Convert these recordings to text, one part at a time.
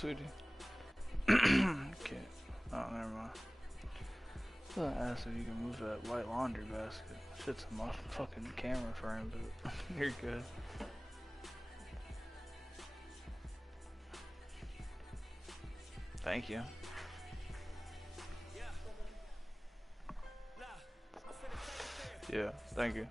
Sweetie. Okay. Oh, never mind. I was gonna ask if you can move that white laundry basket. Shit's in my fucking camera frame, but you're good. Thank you. Yeah, thank you.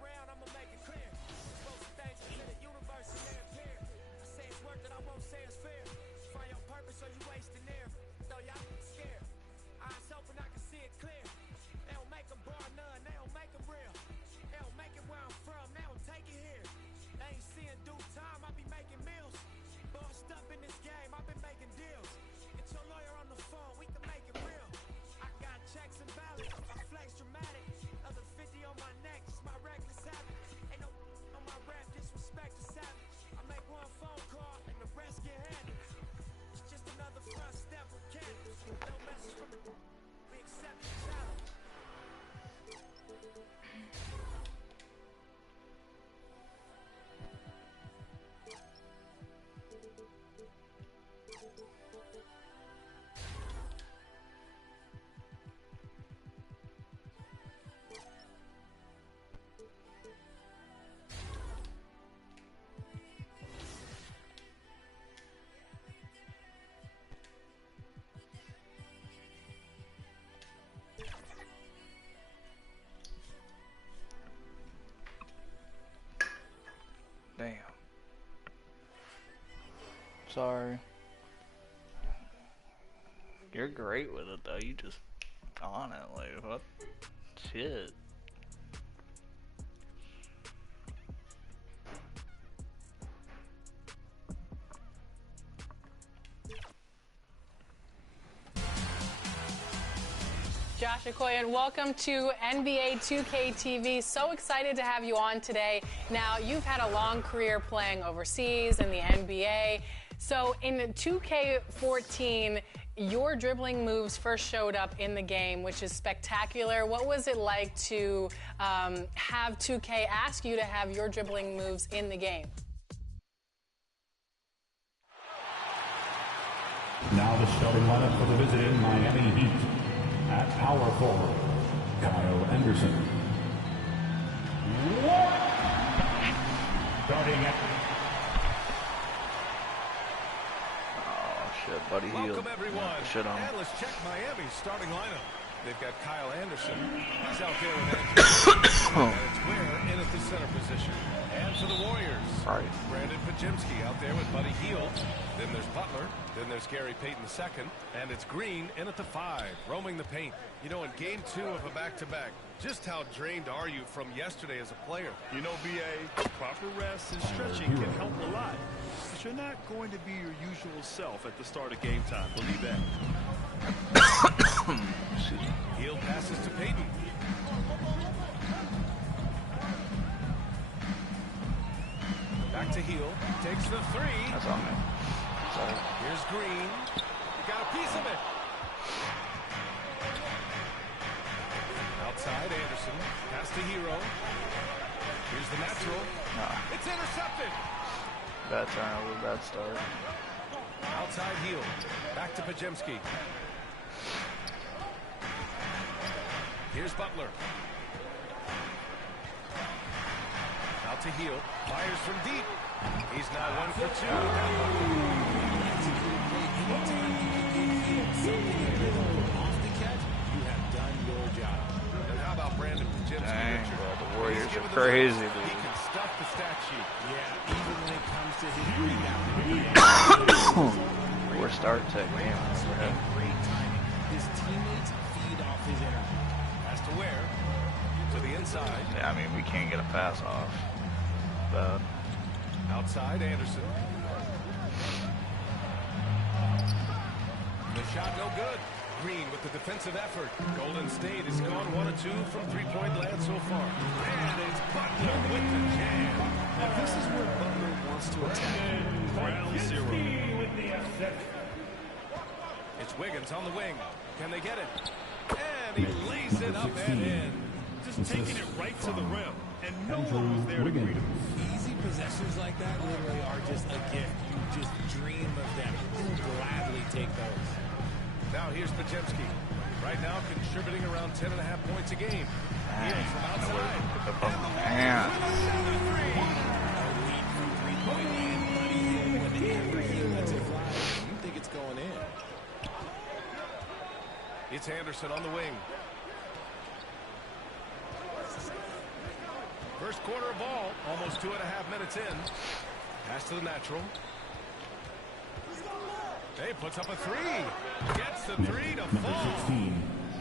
Damn. Sorry. You're great with it though, you just on it, like, what? Shit. Josh Okoye, and welcome to NBA 2K TV. So excited to have you on today. Now, you've had a long career playing overseas in the NBA. So in 2K14, your dribbling moves first showed up in the game, which is spectacular. What was it like to have 2K ask you to have your dribbling moves in the game? Now the starting lineup for the visiting Miami Heat. At power forward, Kyle Anderson. Starting at... Oh, shit, Buddy Hield. Welcome, everyone. Shit on. And let's check Miami's starting lineup. They've got Kyle Anderson. He's out there with Andrew. And it's Ware in at the center position. And for the Warriors, Brandon Pajemski out there with Buddy Hield. Then there's Butler. Then there's Gary Payton II. And it's Green in at the 5, roaming the paint. You know, in game 2 of a back-to-back, just how drained are you from yesterday as a player? You know, BA, proper rest and stretching can help a lot. But you're not going to be your usual self at the start of game time. Believe that. Hield passes to Payton. Back to Hield. Takes the 3. That's on me. Sorry. Here's Green. He got a piece of it. Outside, Anderson. Pass to Hero. Here's the natural. It's intercepted. Bad turnover, bad start. Outside Hield. Back to Pajemski. Here's Butler. Out to Hield. Fires from deep. He's now 1 for 2. Anytime you can get Hield something in rhythm off the catch, you have done your job. And how about Brandon Pajemski? Dang, bro, the Warriors are crazy, dude. He can stuff the stat sheet. Yeah, even when it comes to his rebounding. We're starting to game. Great timing. His teammates feed off his energy. Pass to Ware. To the inside. Yeah, I mean, we can't get a pass off. Bad. Outside, Anderson. The shot no good. Green with the defensive effort. Golden State has gone 1 of 2 from three-point land so far. And it's Butler with the jam. Now, this is where Butler wants to attack. Ground 0. It's Wiggins on the wing. Can they get it? And he lays it up and in. Just taking it right to the rim. And no one was there to greet him. Easy possessions like that literally are just a gift. You just dream of them. You'll gladly take those. Now here's Pajemski. Right now contributing around 10.5 points a game. Hield from outside. Man. A lead from three-point land. Buddy Hield, whenever he lets it fly, you think it's going in. It's Anderson on the wing. First quarter ball, almost 2.5 minutes in. Pass to the natural. Hey, puts up a 3. Gets the 3 to fall.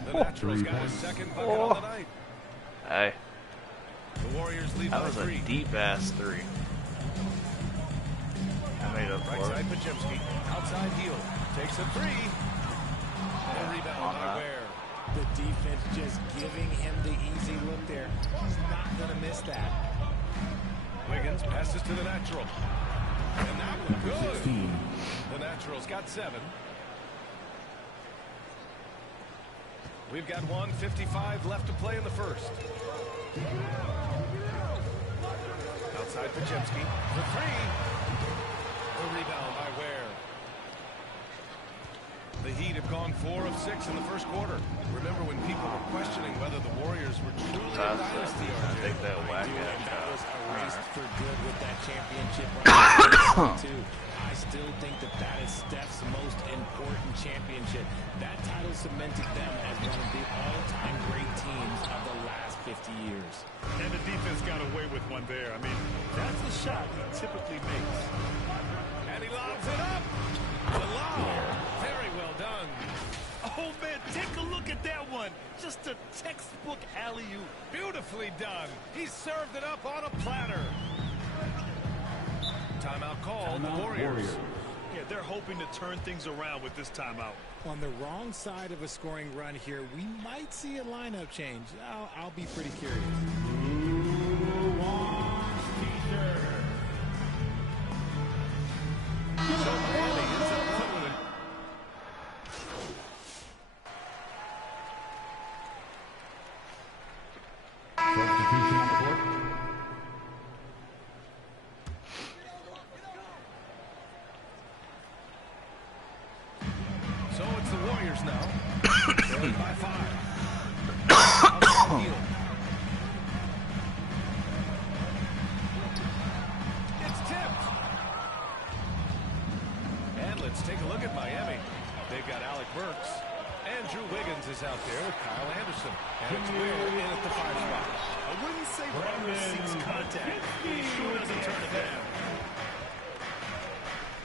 The natural's got his second bucket of the night. Hey. The Warriors lead That by was 3. a deep-ass 3. I made up Right for side, it. Pajemski. Outside Hield. Takes a 3. And rebound by Ware. The defense just giving him the easy look there. He's not going to miss that. Wiggins passes to the natural. And that was good. The natural's got 7. We've got 1:55 left to play in the first. Outside Pajemski. The 3. The rebound by Ware. The Heat have gone 4 of 6 in the first quarter. Remember when people were questioning whether the Warriors were truly a dynasty? I think they'll whack it. That was erased for good with that championship run. I still think that is Steph's most important championship. That title cemented them as one of the all-time great teams of the last 50 years. And the defense got away with one there. I mean, that's the shot he typically makes. And he lobs it up. The lob. Very well done. Oh, man, take a look at that one. Just a textbook alley-oop. Beautifully done. He served it up on a platter. Timeout call, the Warriors. Yeah, they're hoping to turn things around with this timeout. On the wrong side of a scoring run here, we might see a lineup change. I'll be pretty curious. So Miami ends up with it. Substitution on the court. So it's the Warriors now. Trailing by 5. Out of the field. It's tipped. And let's take a look at Miami. They've got Alec Burks. Andrew Wiggins is out there with Kyle Anderson. And it's Will in at the 5 spot. I wouldn't say Butler seeks contact. He sure doesn't turn it down.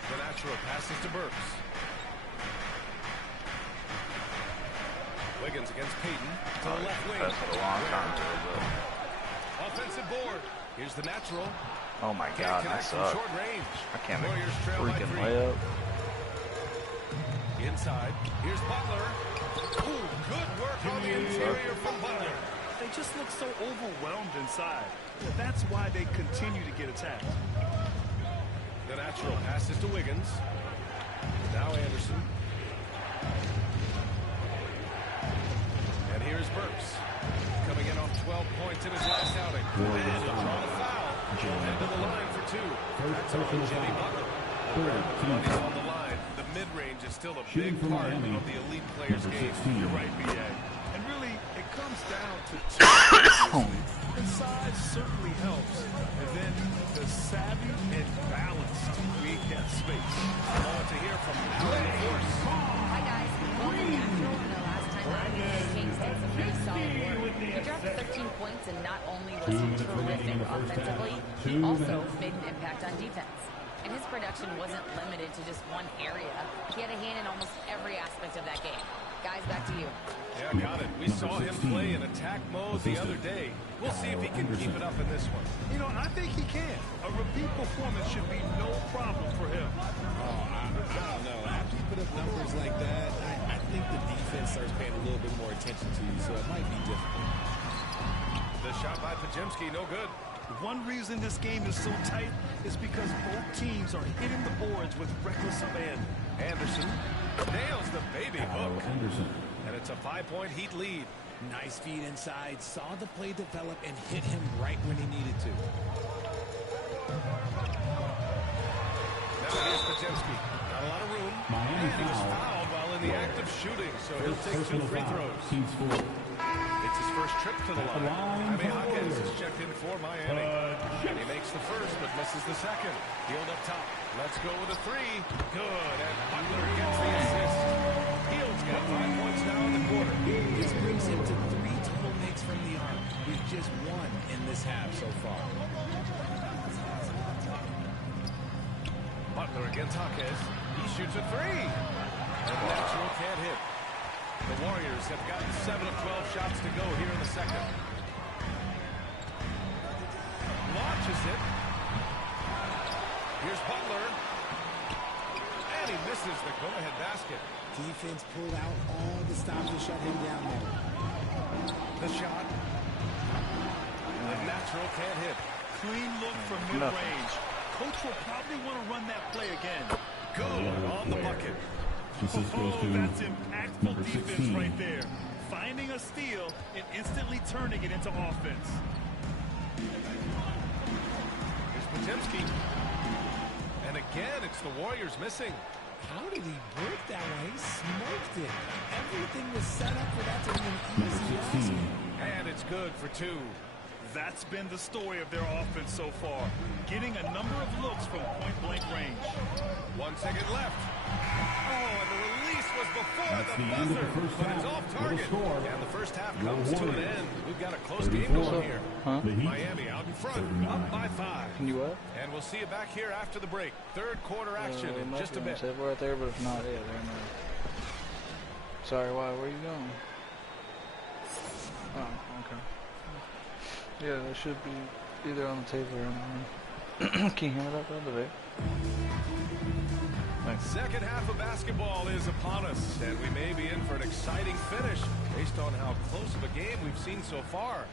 The natural passes to Burks. Wiggins against Payton to the left wing. That's a long time to go. Offensive board. Here's the natural. Oh my Can't god, I connect from suck. short range. I can't make Warriors a trail by freaking 3. layup. Inside. Here's Butler. Ooh, good work on the interior from Butler. They just look so overwhelmed inside. That's why they continue to get attacked. The natural passes to Wiggins. Now Anderson. And here's Burks. Coming in off 12 points in his last outing. And he'll draw the foul. Head to the line for 2. That's on Jimmy Butler. Money's on the line. The mid-range is still a big part of the elite player's game. You're right, B.A. And really, it comes down to 2. The size certainly helps. And then the savvy and balanced to create that space. I want to hear from Alan Force. Hi, guys. Well, the natural in the last time around, the Kings did some pretty solid work. He dropped 13 points, and not only was he terrific offensively, he also made an impact on defense. And his production wasn't limited to just one area. He had a hand in almost every aspect of that game. Guys, back to you. Yeah, got it. We saw him play in attack mode the other day. We'll see if he can keep it up in this one. You know, I think he can. A repeat performance should be no problem for him. I don't know. After you put up numbers like that, I think the defense starts paying a little bit more attention to you, so it might be difficult. The shot by Pajemski, no good. One reason this game is so tight is because both teams are hitting the boards with reckless abandon. Anderson nails the baby hook. Anderson. And it's a 5-point Heat lead. Nice feed inside, saw the play develop, and hit him right when he needed to. Now here's Pajemski. Not a lot of room. Miami And he was foul. fouled while in the act of shooting, so he'll take 2 Personal free foul. throws. Team score. It's his first trip to the line. line Jaime for the Jaquez is Warriors. checked in for Miami. And he makes the first, but misses the second. Healed up top. Let's go with a 3. Good. And Butler gets the assist. Heald's got 5 points now in the quarter. This brings him to 3 total makes from the arc, with just 1 in this half so far. Butler against Jaquez. He shoots a 3. And Natural can't hit. The Warriors have gotten 7 of 12 shots to go here in the second. Launches it. Here's Butler. And he misses the go-ahead basket. Defense pulled out all the stops to shut him down there. The shot. The Natural can't hit. Clean look from mid-range. Coach will probably want to run that play again. Good on the bucket. Assist goes to That's impactful number defense 16. right there. Finding a steal and instantly turning it into offense. Here's Pajemski. And again, it's the Warriors missing. How did he break that way? He smoked it. Everything was set up for that to be an easy basket. And it's good for 2. That's been the story of their offense so far. Getting a number of looks from point-blank range. 1 second left. Oh, and the release was before That's the the end of buzzer. the first But it's half. off What a target. score. And the first half Your comes to an Warriors. end. We've got a close 34. game going here. Huh? The Heat. Miami out in front, 39. up by 5. Can you what? And we'll see you back here after the break. Third quarter action in just a bit. Table right there, but if not, yeah, there no. Sorry, why? Where are you going? Oh, okay. Yeah, it should be either on the table or on the Can you hand it up a little bit? There Thanks. Second half of basketball is upon us, and we may be in for an exciting finish based on how close of a game we've seen so far.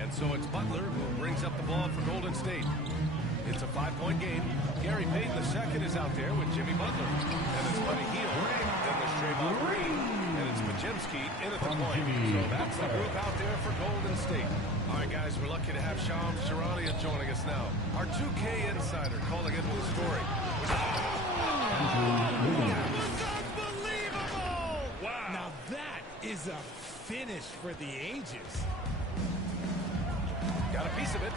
And so it's Butler who brings up the ball for Golden State. It's a 5-point game. Gary Payton II is out there with Jimmy Butler. And it's Buddy Hield. Then there's Trayvon Green. And it's Pajemski in at the point. So that's the group out there for Golden State. All right, guys, we're lucky to have Shams Charania joining us now. Our 2K insider calling into the story. That was unbelievable! Wow. Now that is a finish for the ages. Got a piece of it.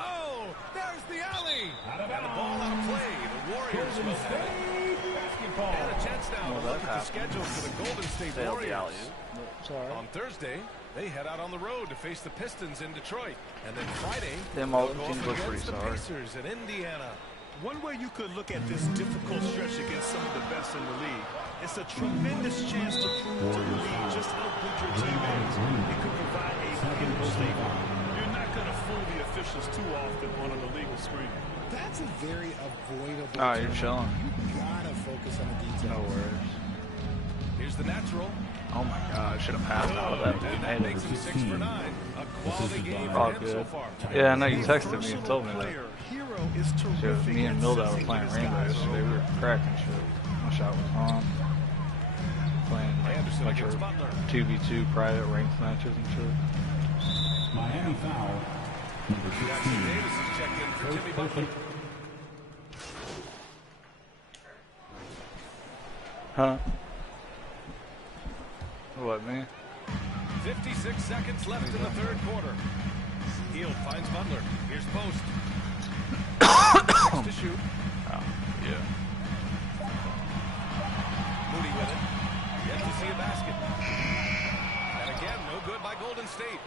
Oh, there's the alley. And the ball out of play. The Warriors will have it. And a chance now to look at the schedule for the Golden State Warriors. On Thursday, they head out on the road to face the Pistons in Detroit. And then Friday, they'll go up against the Pacers in Indiana. One way you could look at this difficult stretch against some of the best in the league, it's a tremendous chance to prove to the league just how good your team is. It could provide a huge statement. You're not going to fool the officials too often on an illegal screen. That's a very avoidable. Oh, you're chilling. You gotta focus on the details. No worries. Here's the natural. Oh my God, I should have passed out of that. And that makes him 6 for 9. A quality game Oh, for him so good. far. Yeah, I know you texted me and told me that. Hero is Shit, terrific. me and Milda were playing Rainbow yesterday. We were cracking shit. My shot was on. Playing Anderson like against Butler. 2v2 private ranked matches and shit. Miami foul. Number Jackson 16. Davis is checked in for Jimmy Butler. Huh? What, man? 56 seconds left in the third quarter. Hield finds Butler. Here's post. 6 to shoot. Oh, yeah. Moody with it. Yet to see a basket. And again, no good by Golden State.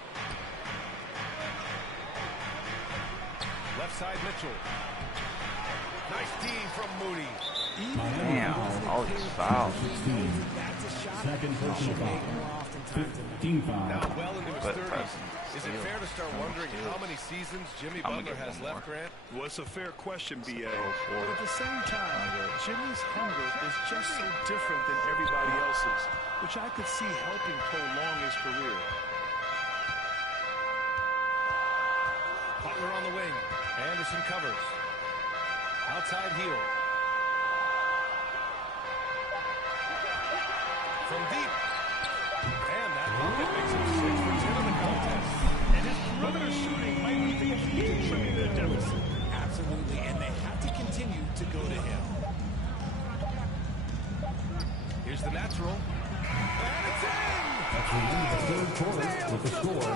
Left side Mitchell. Nice D from Moody. Damn, all these fouls. Second personal foul. 15 foul. Now well into his But 30s. Is it fair to start wondering how many seasons Jimmy I'm gonna Butler get has one left, more. Grant? Well, it's a fair question, B.A. for But it. at the same time, Jimmy's hunger is just so different than everybody else's, which I could see helping prolong his career. Butler on the wing. Anderson covers. Outside heel. From deep. And that bucket makes him 6 for 10 in the contest. And his perimeter shooting might be the key to trimming their deficit. Absolutely, and they have to continue to go to him. Here's the natural. And it's in! That's the end of the third quarter with the score.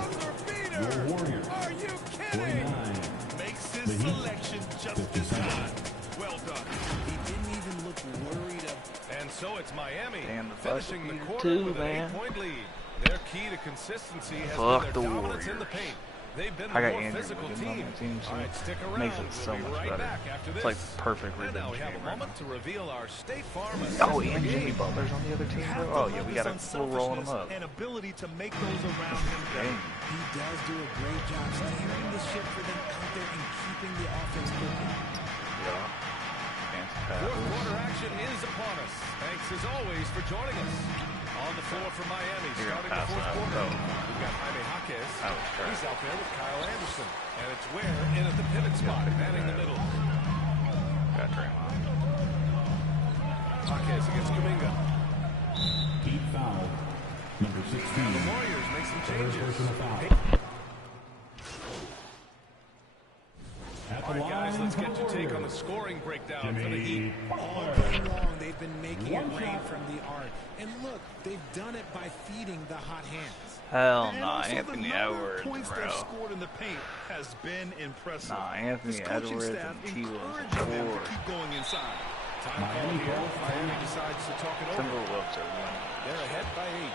Your Warriors. Are you kidding? 49. Makes The his Heat, selection 57. justified. Well done. He didn't even look worried of. And so it's Miami And the finishing the buzzer quarter too, with an man. 8-point lead. Their key to consistency has Fuck been the their dominance in the Warriors. paint. They've been I the got more Andrew physical Wiggins on team. my team, so All right, stick around. makes it so We'll be much right better. back after this. It's like perfect And now we revenge have game a right moment to reveal our State Farm now. assistant Oh, of the and Jimmy game. Butler's on the other team, bro. Oh, yeah, we got to rolling them up. And ability to make those around him better. He does do a great job steering the ship for them out there and keeping the offense moving. Yeah. Fancy Fourth passes. quarter action is upon us. Thanks as always for joining us. On the floor for Miami, You're gonna starting the pass fourth that. quarter. Oh. We've got Jaime Jaquez. That was trash. He's out there with Kyle Anderson. And it's Ware in at the pivot spot, manning the middle. Got Draymond. Jaquez against Kuminga. Heat foul. Number 16. Now the Warriors make some Third changes. personal foul. At All the right, guys, line let's for get the your take on the Warriors. scoring breakdown for the Heat. Jimmy All Butler. day long, they've been making it rain from the arc. And look, they've done it by feeding the hot hands. Hell And nah, also the Anthony number of Edwards, points bro. they've scored in the paint has been impressive. Nah, Anthony This coaching Edwards staff and T was encouraging them bored. to keep going inside. Time call here. Miami decides to talk it over. Timberwolves are winning. They're ahead by 8.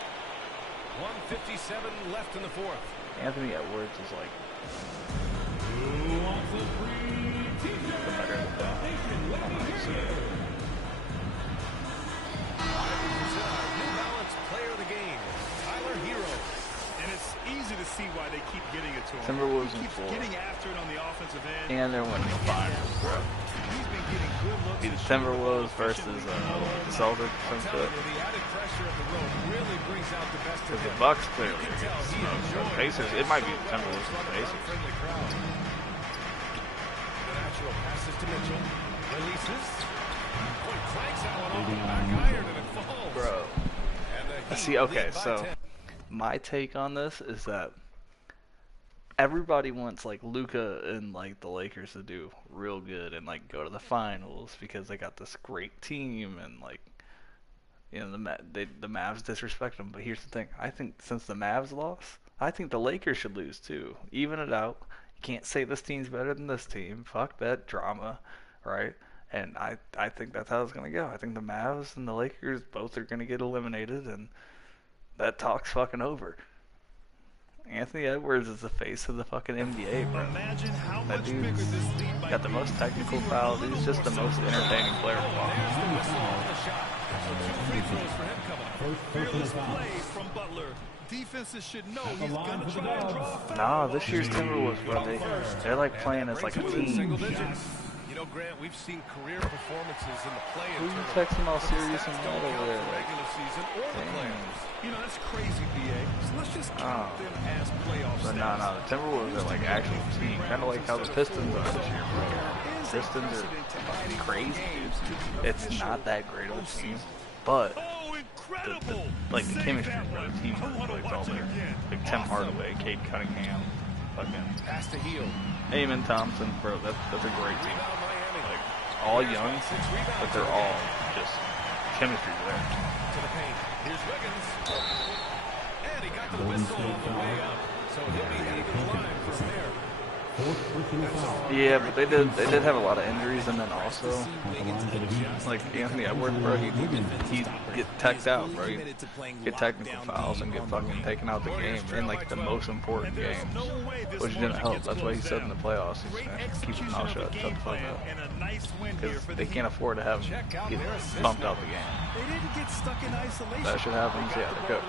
1:57 left in the fourth. Anthony Edwards is like Who wants a free t-shirt? the better than that. New Balance player of the game, Tyler Hero. And it's easy to see why they keep getting it to him. Timberwolves in 4. Getting after it on the offensive end. And they're winning the finals, bro. He's been getting good looks. Be the Timberwolves versus the Celtics or some shit. The added pressure of the road really brings out the best of Because the him. Bucks clearly You are can tell getting he smoked. enjoys The Pacers, it might be the Timberwolves and the Pacers. friendly crowd. The natural passes to Mitchell. Releases. Boy, cranks that one off the back iron and it falls. Bro. And the Heat See, okay, lead by so 10. my take on this is that everybody wants like Luka and like the Lakers to do real good and like go to the finals because they got this great team and like the Mavs disrespect them. But here's the thing: I think since the Mavs lost, I think the Lakers should lose too. Even it out. You can't say this team's better than this team. Fuck that drama, right? And I think that's how it's gonna go. I think the Mavs and the Lakers both are gonna get eliminated, and that talk's fucking over. Anthony Edwards is the face of the fucking NBA, bro. Imagine how That much bigger dude's this lead might got the be most if technical he were a fouls. little He's just the more most settled. entertaining player of all. There's the whistle on the shot. So 2 free throws for him coming up. Fearless play from Butler. Defenses should know he's gonna try and draw a foul. Nah, this year's Timberwolves, bro, they're like playing as like a Brings him in single team. digits. You know, Grant, we've seen career performances in the play-in Who you tournament. texting all But the serious stats and don't mad count over for there? regular season or the playoffs. You know, that's crazy, BA. So let's just count them as playoff But stats. nah, the Timberwolves are like actual team, kind of like how the Pistons are this year, bro. Pistons are fucking crazy, dude. It's not that great of a team, but Oh, incredible! like the Save chemistry, that bro. one. The team I wanna plays all watch it there. again. Like Tim Hardaway, Cade Cunningham, fucking Pass to Hield. Eamon Thompson, bro. That's a great team. Rebound Miami. Like all young, Six rebounds but they're in the all game. just chemistry there. To the paint. Here's Wiggins. And he got the whistle on the way up. So he'll be heading to the line from there. Yeah, but they did have a lot of injuries, and then also like Anthony Edwards, bro, he get teched out, bro. He get technical fouls and get fucking taken out the game in like the most important games, which didn't help. That's why he said in the playoffs, he's gonna keep his mouth shut, shut the fuck up, because they can't afford to have him get bumped out the game. They didn't get stuck in isolation. That shit happens, yeah, the coach.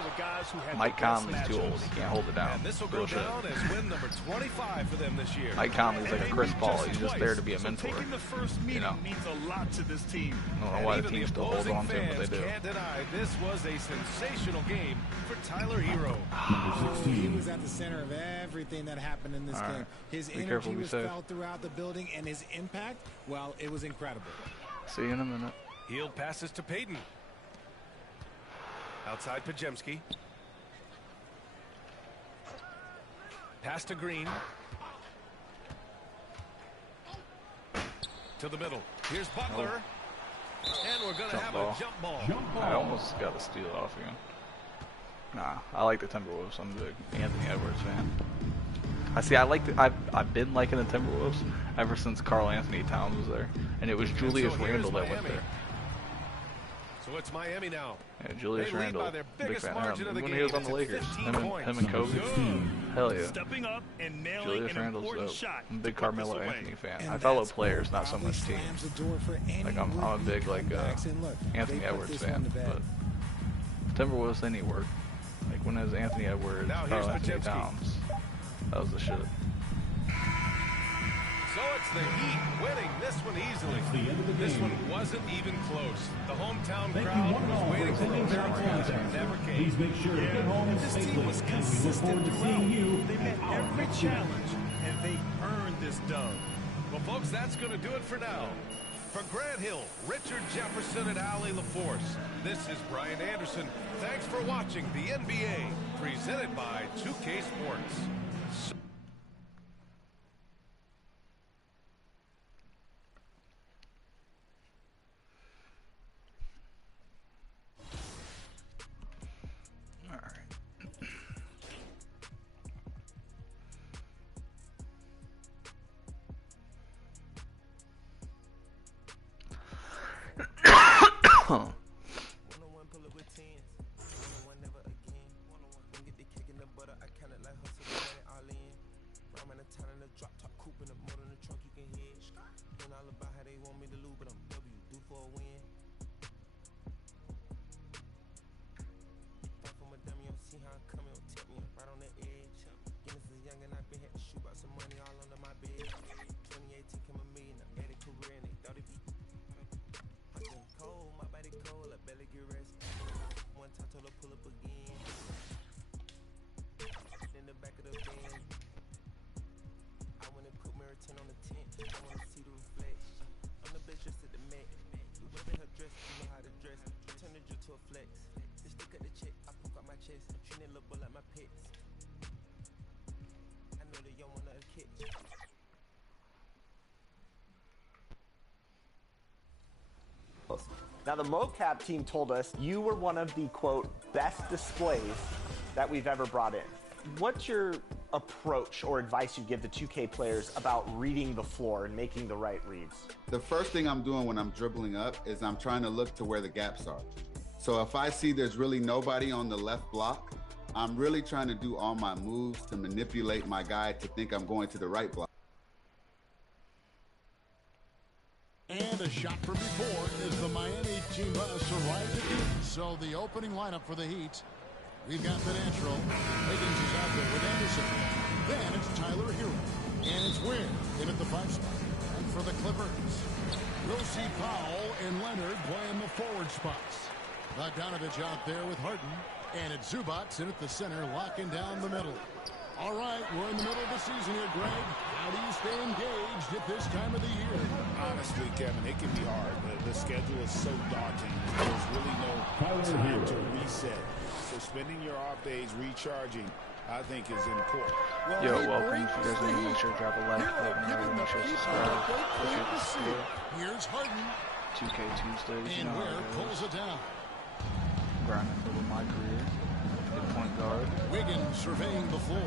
Mike Conley's too old. He can't hold it down. And this will Real go shit. down as win number 25 for them this year. Mike Conley's like a Chris Paul. He's just there to be a mentor. Taking the first meeting means a lot to this team. I don't know why the team still holds on to him, but they do. Can't deny this was a sensational game for Tyler Hero. He was at the center of everything that happened in this All right. game. His Be careful energy what we was say. felt throughout the building, and his impact, well, it was incredible. See you in a minute. Hield passes to Payton. Outside Pajemski. Pass to Green. To the middle. Here's Butler. And we're going to Jump have ball. a jump ball. I almost got to steal off again. Nah, I like the Timberwolves. I'm a big Anthony Edwards fan. I've been liking the Timberwolves ever since Karl Anthony Towns was there, and it was Julius so here's Randle that went Miami. there. So it's Miami now. Yeah, Julius They lead Randle, by their big biggest fan margin of of him. the When he was game, on the it's at Lakers, 15 him points. and Kobe. Hell yeah. Stepping up and nailing Julius an Randle's important dope. shot. I'm a big to put this Carmelo away. Anthony fan. And I follow that's players, what not so probably much teams. slams the door for any Like I'm a would-be big like comebacks. And look, Anthony they put Edwards this fan, one to bed. but Timberwolves they need work. Like when it was Anthony Edwards, Now here's Karl Anthony Pajemski. Towns, that was the shit. So it's the Heat winning this one easily. This one wasn't even close. The hometown crowd was waiting for a miracle that never came. Please make sure to get home This safely. team was And we look consistent forward to throughout. seeing you They met at our every next game. challenge, and they earned this dub. Well, folks, that's going to do it for now. For Grant Hill, Richard Jefferson, and Allie LaForce, this is Brian Anderson. Thanks for watching the NBA, presented by 2K Sports. Huh. been had to shoot out some money all under my bed. 2018 came a million, I made a career and they thought it'd be. I been cold, my body cold, I barely get rest. One time told her pull up again. In the back of the van. I wanna put mirror 10 on the tent. I wanna see the reflection. I'm the best dressed at the Met. The women her dress, you know how to dress. Turn the drill to a flex. They stick at the check, I poke out my chest. I'm treating little boy like my pets. I know they don't wanna catch. Now, the mocap team told us you were one of the, quote, best displays that we've ever brought in. What's your approach or advice you give to 2K players about reading the floor and making the right reads? The first thing I'm doing when I'm dribbling up is I'm trying to look to where the gaps are. So if I see there's really nobody on the left block, I'm really trying to do all my moves to manipulate my guy to think I'm going to the right block. And a shot from before as the Miami team bus arrived at Heat. So the opening lineup for the Heat, we've got the natural. Wiggins is out there with Anderson. Then it's Tyler Hero. And it's Wynn in at the 5 spot. And for the Clippers, we'll see Powell and Leonard playing the forward spots. Bogdanovich out there with Harden. And it's Zubac in at the center, locking down the middle. All right, we're in the middle of the season here, Greg. How do you stay engaged at this time of the year? Honestly, Kevin, it can be hard. The schedule is so daunting. There's really no time to reset. So spending your off days recharging, I think, is important. Yo, welcome. If you guys want to make sure to drop a like, make sure to subscribe. Here's Harden. 2K Tuesdays. And Ware pulls it down. Grinding for my career. Good point guard. Wiggins surveying the floor.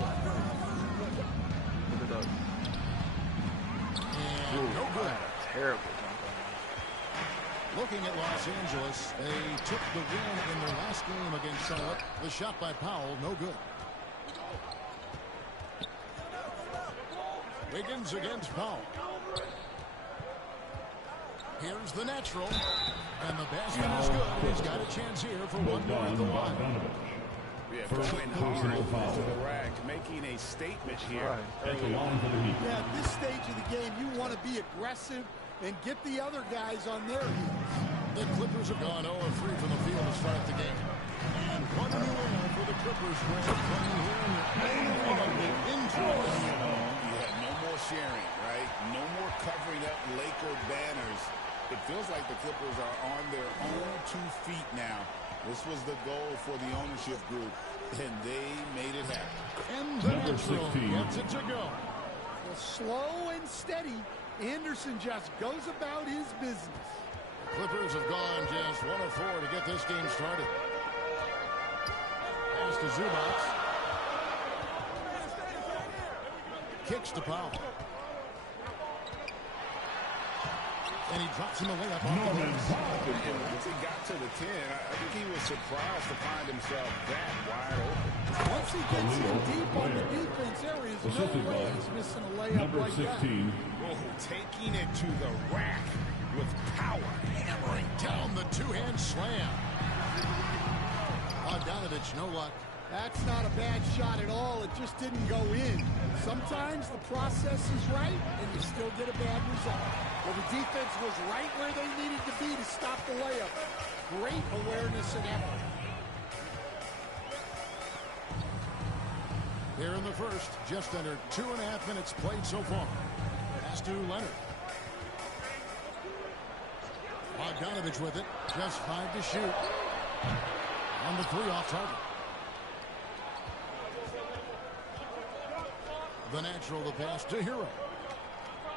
Look it up. And no good. Terrible jump. Looking at Los Angeles, they took the win in their last game against Charlotte. The shot by Powell, no good. Wiggins against Powell. Here's the natural. And the basket is good. He's got a chance here for one more at the line. Yeah, going hard to the rack, making a statement here. Yeah, at this stage of the game, you want to be aggressive and get the other guys on their heels. The Clippers have gone 0-3 from the field to start the game. And one new winner for the Clippers. Playing here in the only injury. You had no more sharing, right? No more covering up Laker banners. It feels like the Clippers are on their own 2 feet now. This was the goal for the ownership group, and they made it happen. And the natural gets it to go. Well, slow and steady, Anderson just goes about his business. Clippers have gone just 1 of 4 to get this game started. Pass to Zubac. Kicks to Powell. And he drops him a layup off the rim. Once he got to the 10, I think he was surprised to find himself that wide open. Once he gets in deep on the defense area, there's no way he's missing a layup like that. Oh, taking it to the rack with power. Hammering down the 2-hand slam. Bogdanovich, no luck. That's not a bad shot at all. It just didn't go in. Sometimes the process is right, and you still get a bad result. Well, the defense was right where they needed to be to stop the layup. Great awareness and effort. Here in the first, just under 2.5 minutes played so far. Pass to Leonard. Bogdanovich with it. Just 5 to shoot. On the 3 off target. The natural, the pass to Hero.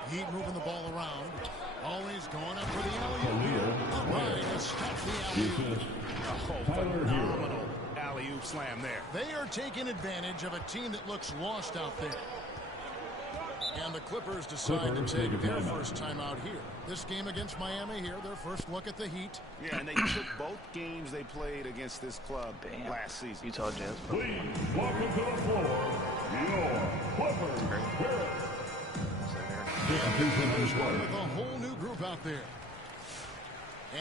Heat moving the ball around. Always going up for the alley-oop. Upright has stopped the alley-oop. Oh, phenomenal alley-oop slam there. They are taking advantage of a team that looks lost out there. And the Clippers decide to take their first time out here. This game against Miami here, their first look at the Heat. Yeah, and they took both games they played against this club last season. Utah Jazz. Please welcome to the floor, your Clippers. With a whole new group out there.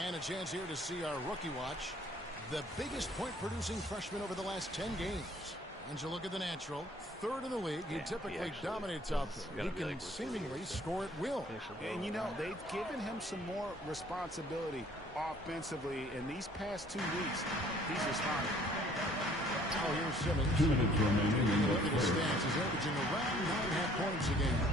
And a chance here to see our rookie watch. The biggest point-producing freshman over the last 10 games. And you look at the natural, third in the league. He typically dominates out there. He can seemingly score at will. And, you know, they've given him some more responsibility offensively in these past 2 weeks. He's responding. Oh, here's Simmons. 2 minutes remaining. Look at his stats. He's averaging around 9.5 points a game.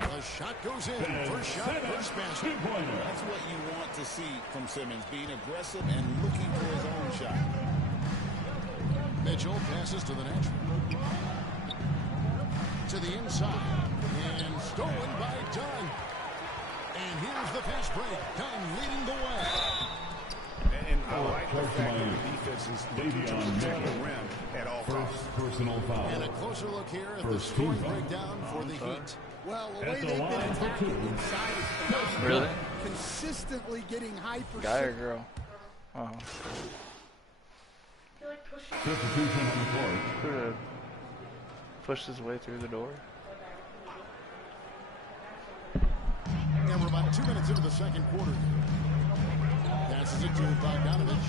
The shot goes in. First shot, first basket. That's what you want to see from Simmons, being aggressive and looking for his own shot. Mitchell passes to the natural. To the inside. And stolen by Dunn. And here's the fast break. Dunn leading the way. And I like the fact that the defense is looking to protect the rim at all costs. Personal foul. And a closer look here at the scoring breakdown for the Heat. Well, the way they've been attacking inside is phenomenal. Really? Consistently getting high percent. Guy or girl? Substitution on the court. Could have pushed his way through the door. And we're about 2 minutes into the second quarter. Passes it to Bogdanovich.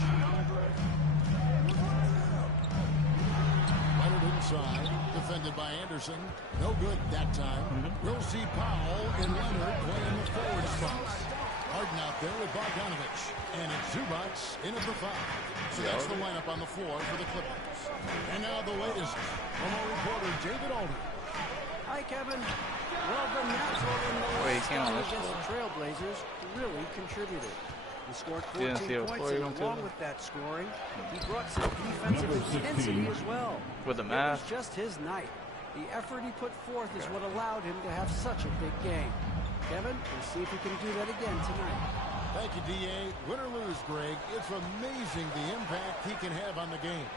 Right inside. Defended by Anderson. No good that time. We'll see Powell and Leonard playing the forward spots. Harden out there with Bogdanovich. And it's Zubac in at the 5. So that's the lineup on the floor for the Clippers. And now the latest from our reporter, David Alder. Hi, Kevin. Well, the natural in the last game against the Trailblazers really contributed. He scored 14 points, and along with that scoring, he brought some defensive intensity as well. With the It math. was just his night. The effort he put forth is what allowed him to have such a big game. Kevin, we'll see if he can do that again tonight. Thank you, D.A. Win or lose, Greg, it's amazing the impact he can have on the game.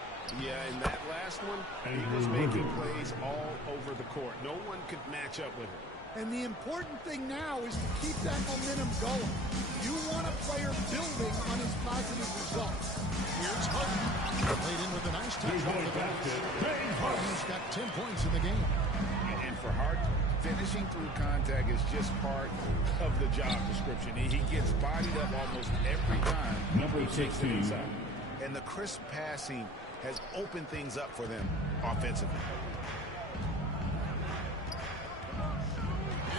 Yeah, in that last one, he was making plays all over the court. No one could match up with him. And the important thing now is to keep that momentum going. You want a player building on his positive results. Here's Harden. Played in with a nice touch on the basket. Harden's got 10 points in the game. And for Harden, finishing through contact is just part of the job description. He gets bodied up almost every time he takes it inside. And the crisp passing has opened things up for them offensively.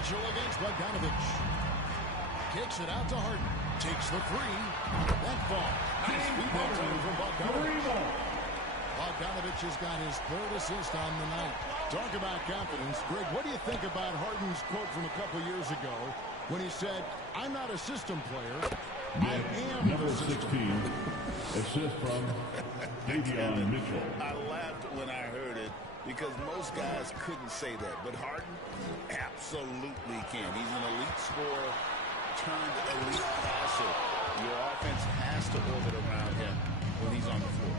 Mitchell against Bogdanovich. Kicks it out to Harden. Takes the 3. That ball. Nice rebound from Bogdanovich. Bogdanovich has got his 3rd assist on the night. Talk about confidence. Greg, what do you think about Harden's quote from a couple years ago when he said, "I'm not a system player. I am number 16. Assist from Davion Mitchell. I laughed when I heard it because most guys couldn't say that, but Harden absolutely can. He's an elite scorer turned elite passer. Your offense has to orbit around him when he's on the floor.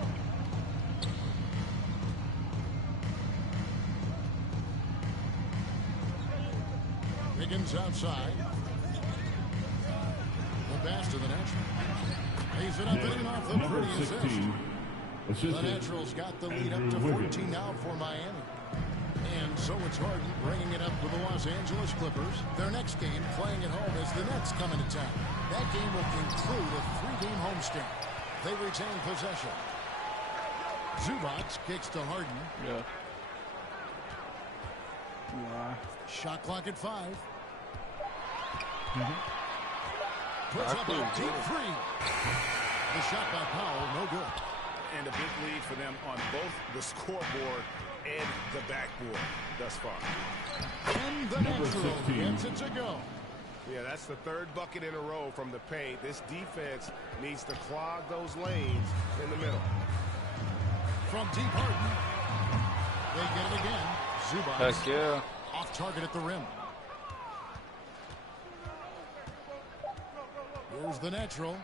Higgins outside. The pass to the natural. Lays it up and off the Number pretty 16. The Naturals got the lead up to 14 now for Miami. And so it's Harden bringing it up with the Los Angeles Clippers. Their next game playing at home as the Nets come into town. That game will conclude a 3-game homestand. They retain possession. Zubac kicks to Harden. Yeah. Shot clock at 5. Puts up a deep 3. The shot by Powell, no good. And a big lead for them on both the scoreboard and the backboard thus far. And the Natural gets it to go. Yeah, that's the 3rd bucket in a row from the paint. This defense needs to clog those lanes in the middle. From deep Harden. They get it again. Zubac. Heck yeah. Off target at the rim. Here's the Natural.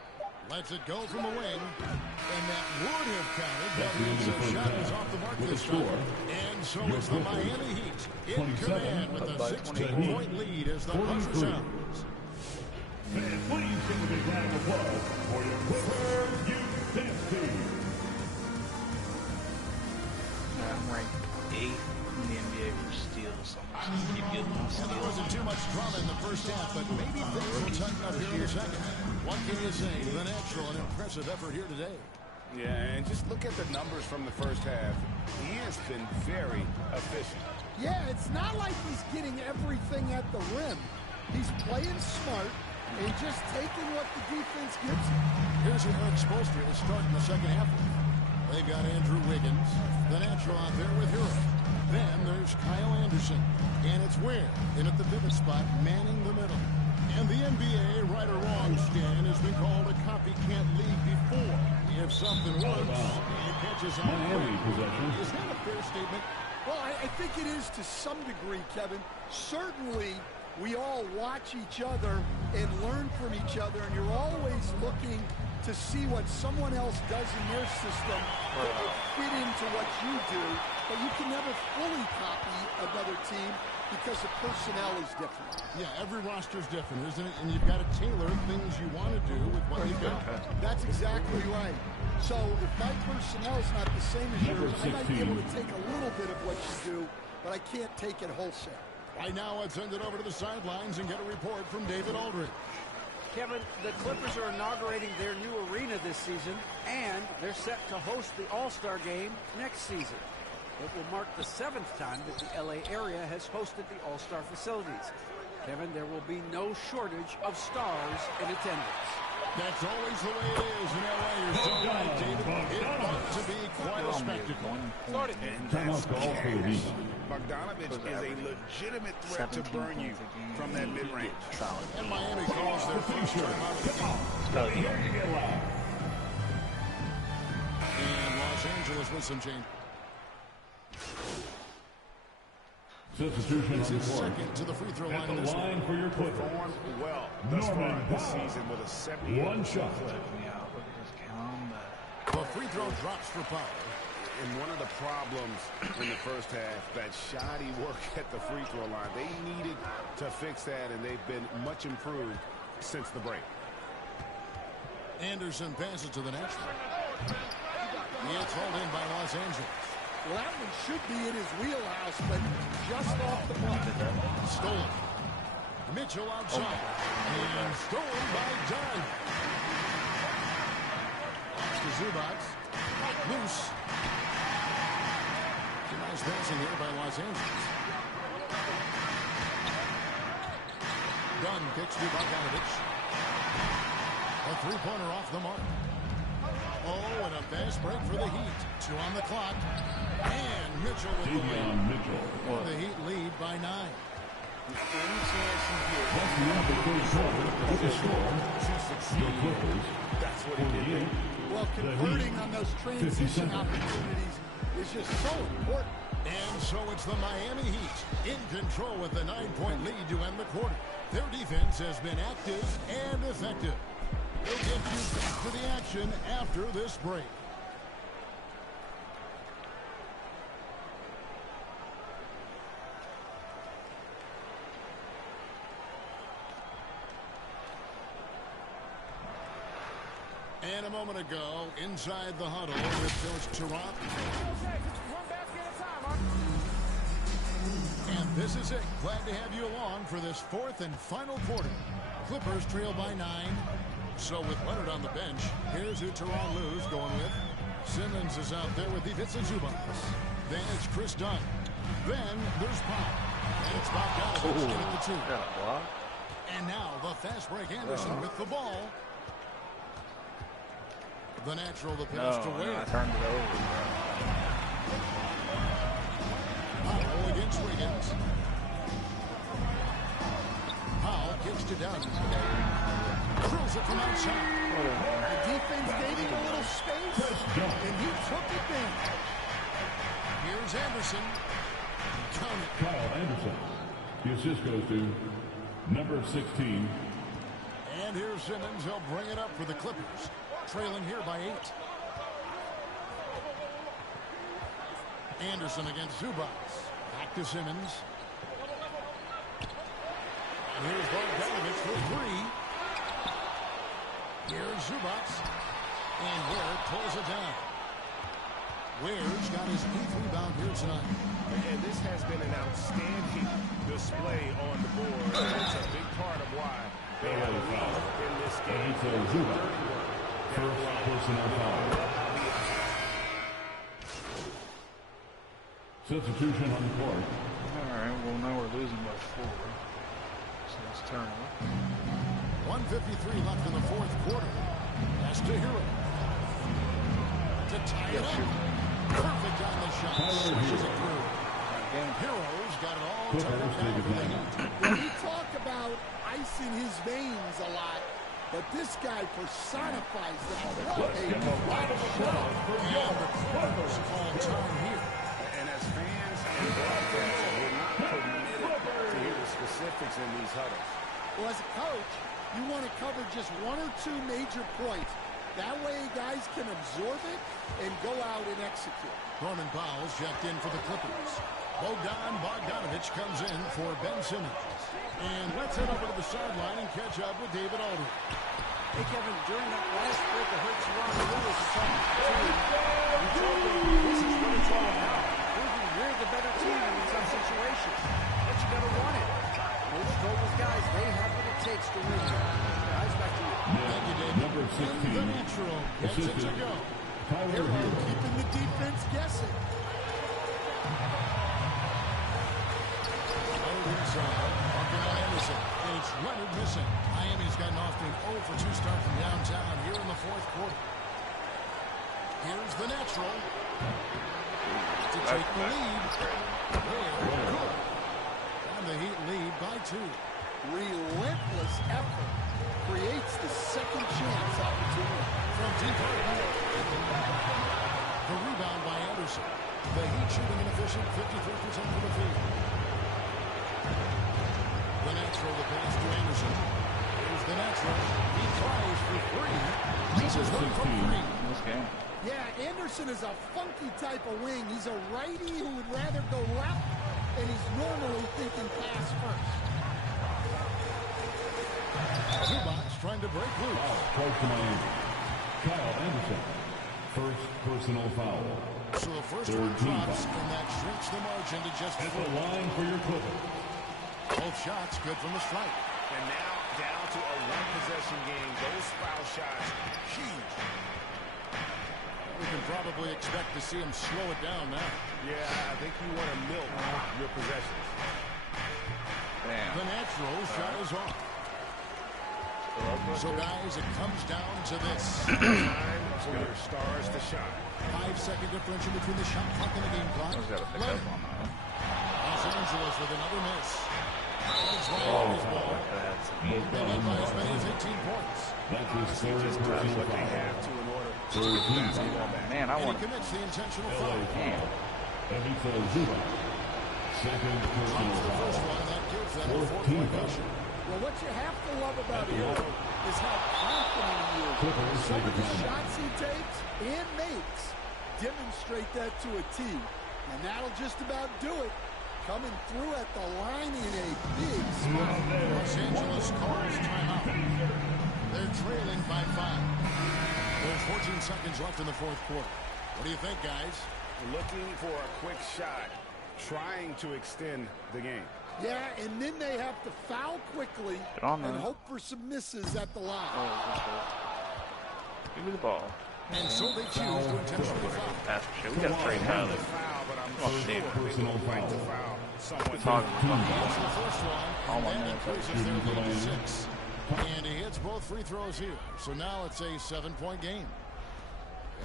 Lets it go from the wing. And that would have counted, but his shot was off the mark this time. And so it's the Miami Heat in command with a 16-point lead as the buzzer sounds. And please give a big round of applause for your Clipper Youth Dance Team. I'm ranked 8th in the NBA for steals, so I'm just keep getting my steals. There wasn't too much drama in the first half, but maybe things will tighten up here in the second. What can you say? The Natural, an impressive effort here today. Yeah, and just look at the numbers from the first half. He has been very efficient. Yeah, it's not like he's getting everything at the rim. He's playing smart and just taking what the defense gives him. Here's who Eric Spoelstra is starting the second half with. They've got Andrew Wiggins, the natural out there with Hero. Then there's Kyle Anderson, and it's Ware in at the pivot spot, manning the middle. And the NBA right or wrong scan has been called a copycat league before. If something works, it catches on quick. Is that a fair statement? Well, I think it is to some degree, Kevin. Certainly, we all watch each other and learn from each other, and you're always looking to see what someone else does in their system that will fit into what you do, but you can never fully copy another team because the personnel is different. Yeah, every roster's different, isn't it? And you've got to tailor things you want to do with what you've got. That's exactly right. So if my personnel is not the same as yours, I might be able to take a little bit of what you do, but I can't take it wholesale. Right now, let's send it over to the sidelines and get a report from David Aldridge. Kevin, the Clippers are inaugurating their new arena this season, and they're set to host the All-Star Game next season. It will mark the 7th time that the LA area has hosted the All-Star facilities. Kevin, there will be no shortage of stars in attendance. That's always the way it is in LA. You're so right, David. It ought to be quite a spectacle. And that's cash. Bogdanovich is a legitimate threat to burn you from that mid-range. And Miami calls their first timeout. And Los Angeles with some change. Substitution on the court. Second to the free throw line. At the line for your Clippers. Performed well thus far this season with a 71 shot. The free throw drops for Powell. And one of the problems in the first half, that shoddy work at the free throw line. They needed to fix that, and they've been much improved since the break. Anderson passes to the natural. It's hauled in by Los Angeles. Well, that one should be in his wheelhouse, but just off the mark. Stolen. Mitchell outside. And stolen by Dunn. Off to Zubac. Loose. Nice passing here by Los Angeles. Dunn kicks to Bogdanovich. A three-pointer off the mark. Oh, and a fast break for the Heat. 2 on the clock. And Mitchell with the lead. The Heat lead by 9. Any chance you get to succeed, that's what he did. Well, converting on those transition opportunities is just so important. And so it's the Miami Heat in control with the 9-point lead to end the quarter. Their defense has been active and effective. We'll get you back to the action after this break. And a moment ago, inside the huddle with Coach Tarot. And this is it. Glad to have you along for this 4th and final quarter. Clippers trail by 9. So with Leonard on the bench, here's who Teron Lue's going with. Simmons is out there with Ivica Zubac. Then it's Chris Dunn. Then there's Powell. And it's Bogdanovich in at the 2. And now the fast break Anderson with the ball. The natural, the pass to Ware. I turned it over. Powell against Wiggins. Powell kicks to Dunn. Throws it from outside. The defense gave him a little space, and he took advantage. Here's Anderson. Count it. Kyle Anderson. The assist goes to number 16. And here's Simmons. He'll bring it up for the Clippers. Trailing here by 8. Anderson against Zubac. Back to Simmons. And here's Bogdanovich for 3. Here's Zubac. And Ware pulls it down. Ware's got his 8th rebound here tonight. And this has been an outstanding display on the board. It's a big part of why they have a lead in this game. First personnel foul. Substitution on the court. Alright, well now we're losing by 4. So let's turn it. 1:53 left in the fourth quarter. That's to Hero. To tie it up. Perfect on the shot. Switches it through. Hero's got it all tied up now for the Heat. Well, we talk about ice in his veins a lot, but this guy personifies that. What a block shot. And the Clippers call time here. And as fans and broadcasters, we're not permitted to hear the specifics in these huddles. Well, as a coach, you want to cover just 1 or 2 major points. That way guys can absorb it and go out and execute. Norman Powell's checked in for the Clippers. Bogdan Bogdanović comes in for Ben Simmons. And let's head over to the sideline and catch up with David Aldridge. Hey, Kevin, during that last break, I heard Toronto Willis talking to the team. You told them this is what it's all about. Proving you're the better team in some situations. But you got to want it. Those Cobras guys, they have what it takes to win. Guys, back to you. Thank you, David. Number 16. The natural gets it to go. Tyler Hero. Keeping the defense guessing. Marking on Anderson. And it's Leonard missing. Miami's gotten off to an 0 for 2 start from downtown here in the fourth quarter. Here's the natural. To take the lead. Good. And the Heat lead by 2. Relentless effort creates the second chance opportunity. From deep the rebound by Anderson. The Heat shooting inefficient, 53% for the field. The natural, the pass to Anderson. Here's the natural. He tries for 3. Misses them from 3. This game. Yeah, Anderson is a funky type of wing. He's a righty who would rather go left, and he's normally thinking pass first. Zubac trying to break loose. Close to Miami. Kyle Anderson. First personal foul. So the first one drops, and that shrinks the margin to just 4. At the line for your Clippers. Both shots good from the strike. And now down to a one-possession game. Those foul shots, huge. We can probably expect to see him slow it down now. Yeah, I think you want to milk your possessions. Damn. The natural shot is off. So, guys, it comes down to this. Time for your stars to shine. 5-second differential between the shot clock and the game clock. Leonard. Los Angeles with another miss. It's right on his ball. They led by as many as 18 points. That's his third Just personal does what they foul. have to in order to get the basketball back. Man, I And want he to. commits the intentional foul. And he says Zubac. Second personal Drops the first foul. one, that gives them a 14 4-point foul. cushion. Well, what you have to love about Hero is how confident he is. Clippers Some take of a the timeout. shots he takes and makes demonstrate that to a T. And that'll just about do it. Coming through at the line in a big spot. Los Angeles calls timeout. They're trailing by 5. There's 14 seconds left in the fourth quarter. What do you think, guys? Looking for a quick shot, trying to extend the game. Yeah, and then they have to foul quickly Get on and there. hope for some misses at the line. Give me the ball. And so they choose to intentionally foul. Pass shit. We got to trade Tyler. Foul, but I'm Oh, sure shit. they will break the foul somewhat. We're talking. That's the first one, All my and that minutes are increases their lead to 6. And he hits both free throws here. So now it's a 7-point game.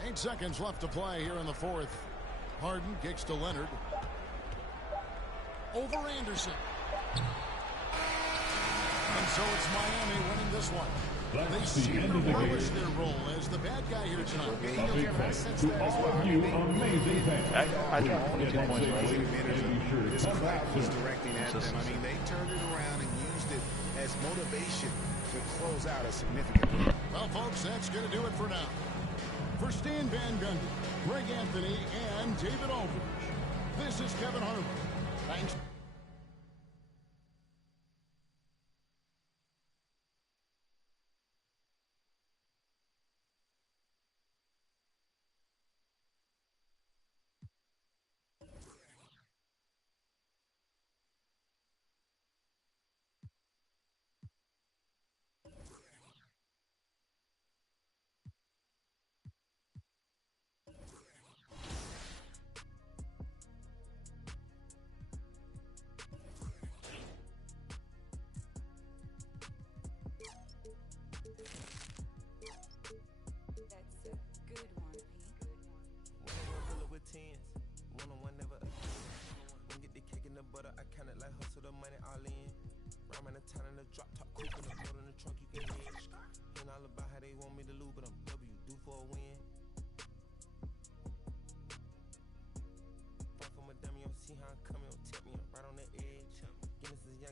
8 seconds left to play here in the fourth. Harden kicks to Leonard. Over Anderson. And so it's Miami winning this one. They seem to relish their role as the bad guy here tonight. A big thanks to all of you amazing fans. I got 22 points. This crowd was directing at them. I mean, they turned it around and used it as motivation to close out a significant lead. Well, folks, that's going to do it for now. For Stan Van Gundy, Greg Anthony, and David Aldridge, this is Kevin Harlan. Thanks.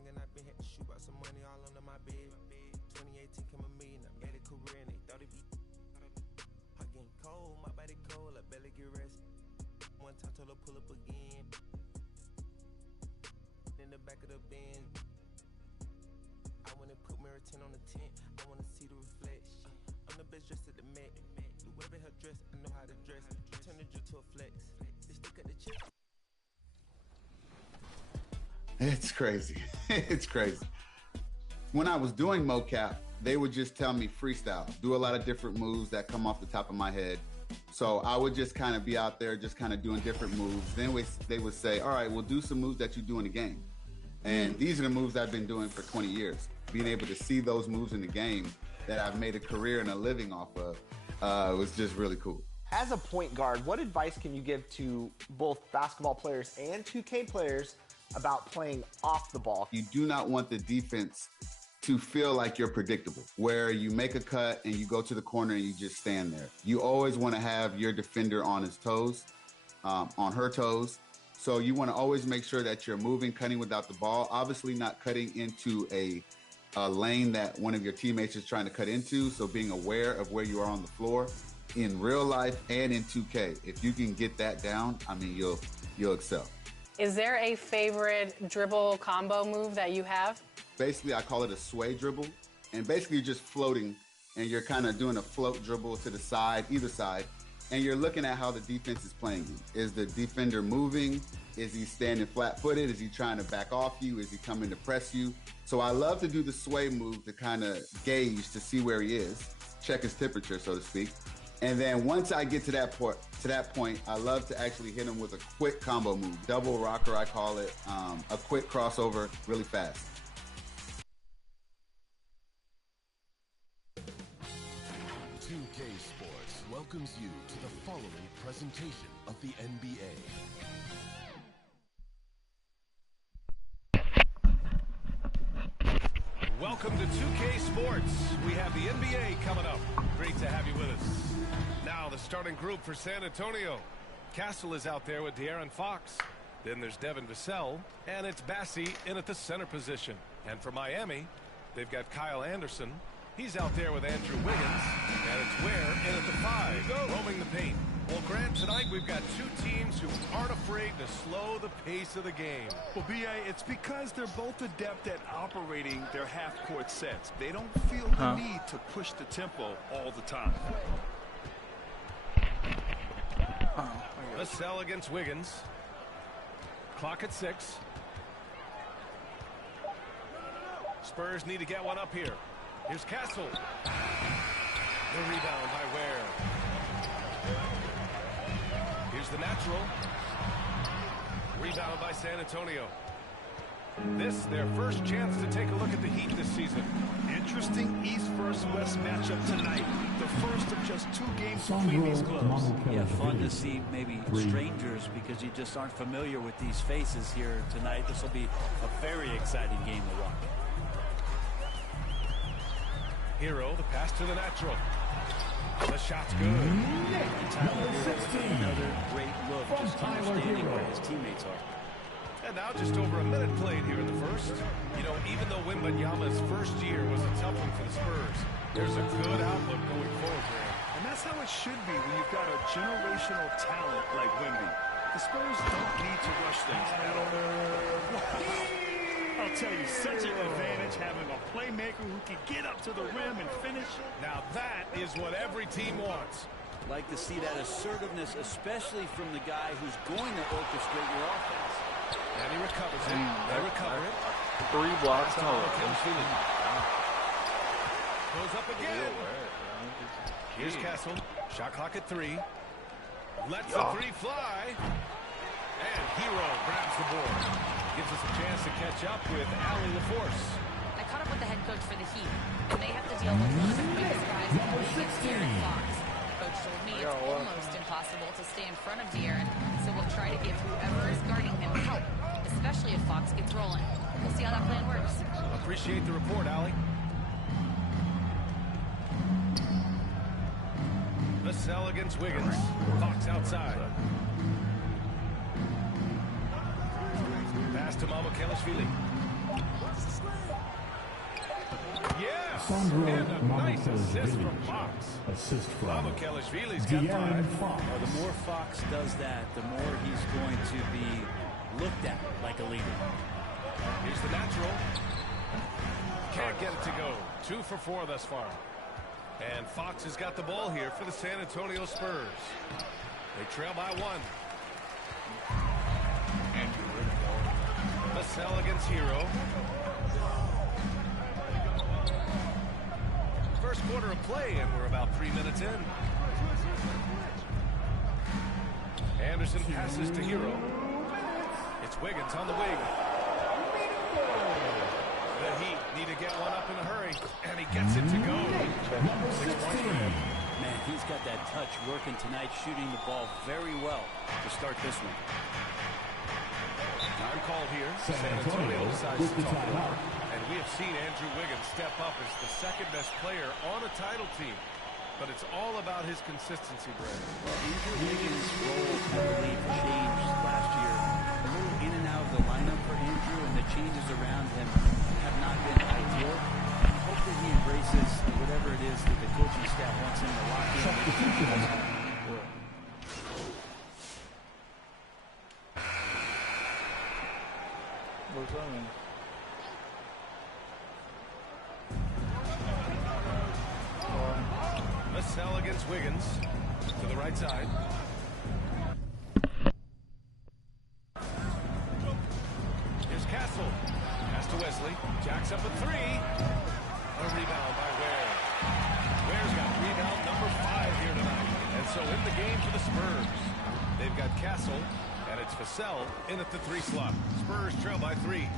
young and I've been here to shoot out some money all under my bed. 2018 come a million, I made a career and they thought it'd be hot getting cold, my body cold, I barely get rest. One time told her pull up again. In the back of the Benz, I wanna put mirror 10 on the tent. I wanna see the reflection. I'm the best dressed at the Met. Do whatever her dress, I know how to dress. Turn the drill to a flex. They stick at the chip. It's crazy. It's crazy. When I was doing mocap, they would just tell me freestyle, do a lot of different moves that come off the top of my head. So I would just kind of be out there just kind of doing different moves. Then they would say, all right, we'll do some moves that you do in the game. And these are the moves I've been doing for 20 years. Being able to see those moves in the game that I've made a career and a living off of was just really cool. As a point guard, what advice can you give to both basketball players and 2K players about playing off the ball? You do not want the defense to feel like you're predictable, where you make a cut and you go to the corner and you just stand there. You always want to have your defender on his toes, on her toes. So you want to always make sure that you're moving, cutting without the ball, obviously not cutting into a lane that one of your teammates is trying to cut into. So being aware of where you are on the floor in real life and in 2K. If you can get that down, I mean, you'll excel. Is there a favorite dribble combo move that you have? Basically, I call it a sway dribble. And basically, you're just floating, and you're kind of doing a float dribble to the side, either side, and you're looking at how the defense is playing you. Is the defender moving? Is he standing flat-footed? Is he trying to back off you? Is he coming to press you? So I love to do the sway move to kind of gauge to see where he is, check his temperature, so to speak. And then once I get to that point, I love to actually hit him with a quick combo move, double rocker, I call it, a quick crossover, really fast. Sports welcomes you to the following presentation of the NBA. Welcome to 2K Sports. We have the NBA coming up. Great to have you with us. Now the starting group for San Antonio. Castle is out there with De'Aaron Fox. Then there's Devin Vassell, and it's Bassie in at the center position. And for Miami, they've got Kyle Anderson. He's out there with Andrew Wiggins, and it's Ware in at the 5, roaming the paint. Well, Grant, tonight we've got two teams who aren't afraid to slow the pace of the game. Well, B.A., it's because they're both adept at operating their half-court sets. They don't feel the need to push the tempo all the time. Vassell against Wiggins. Clock at 6. Spurs need to get one up here. Here's Castle. The rebound by Ware. Here's the natural. Rebound by San Antonio. This, their first chance to take a look at the Heat this season. Interesting East versus West matchup tonight. The first of just 2 games between these clubs. Yeah, fun to see maybe strangers because you just aren't familiar with these faces here tonight. This will be a very exciting game to watch. Hero, the pass to the natural. The shot's good. Tyler Hero, another great look, just understanding where his teammates are. And now just over a minute played here in the first. You know, even though Wembanyama's first year was a tough one for the Spurs, there's a good outlook going forward for him. And that's how it should be when you've got a generational talent like Wemby. The Spurs don't need to rush things at all. I'll tell you, such an advantage having a playmaker who can get up to the rim and finish. Now that is what every team wants. Like to see that assertiveness, especially from the guy who's going to orchestrate your offense. And he recovers it. They recover it. 3 blocks in a row. Goes up again. Here's Castle. Shot clock at 3. Lets the 3 fly. And Hero grabs the board. Gives us a chance to catch up with Allie LaForce. I caught up with the head coach for the Heat, and they have to deal with one of the biggest guys in the league, De'Aaron Fox. Coach told me it's almost impossible to stay in front of De'Aaron, so we'll try to give whoever is guarding him help, especially if Fox gets rolling. We'll see how that plan works. Appreciate the report, Allie. Vassell against Wiggins. Fox outside. Pass to Mamukelashvili. Yes, Sandro and a nice assist Mamukelashvili. from Fox. Assist from Mamukelashvili's got De'Aaron 5. Fox. Well, the more Fox does that, the more he's going to be looked at like a leader. Here's the natural. Can't get it to go. 2 for 4 thus far. And Fox has got the ball here for the San Antonio Spurs. They trail by 1. Vassell against Hero. First quarter of play, and we're about 3 minutes in. Anderson passes to Hero. It's Wiggins on the wing. The Heat need to get one up in a hurry, and he gets it to go. 6-point lead. Man, he's got that touch working tonight, shooting the ball very well to start this one. Time called here. San Antonio decides to talk it over. And we have seen Andrew Wiggins step up as the second best player on a title team. But it's all about his consistency, Brandon. Well, Andrew Wiggins' role, I believe, changed last year. A little in and out of the lineup for Andrew, and the changes around him have not been ideal. I hope that he embraces whatever it is that the coaching staff wants him to lock in. What's that mean? Vassell against Wiggins to the right side. Here's Castle. Pass to Wesley. Jacks up a 3. A rebound by Ware. Ware's got rebound number 5 here tonight. And so in the game for the Spurs. They've got Castle, and it's Vassell in at the 3 slot. Spurs trail by 3.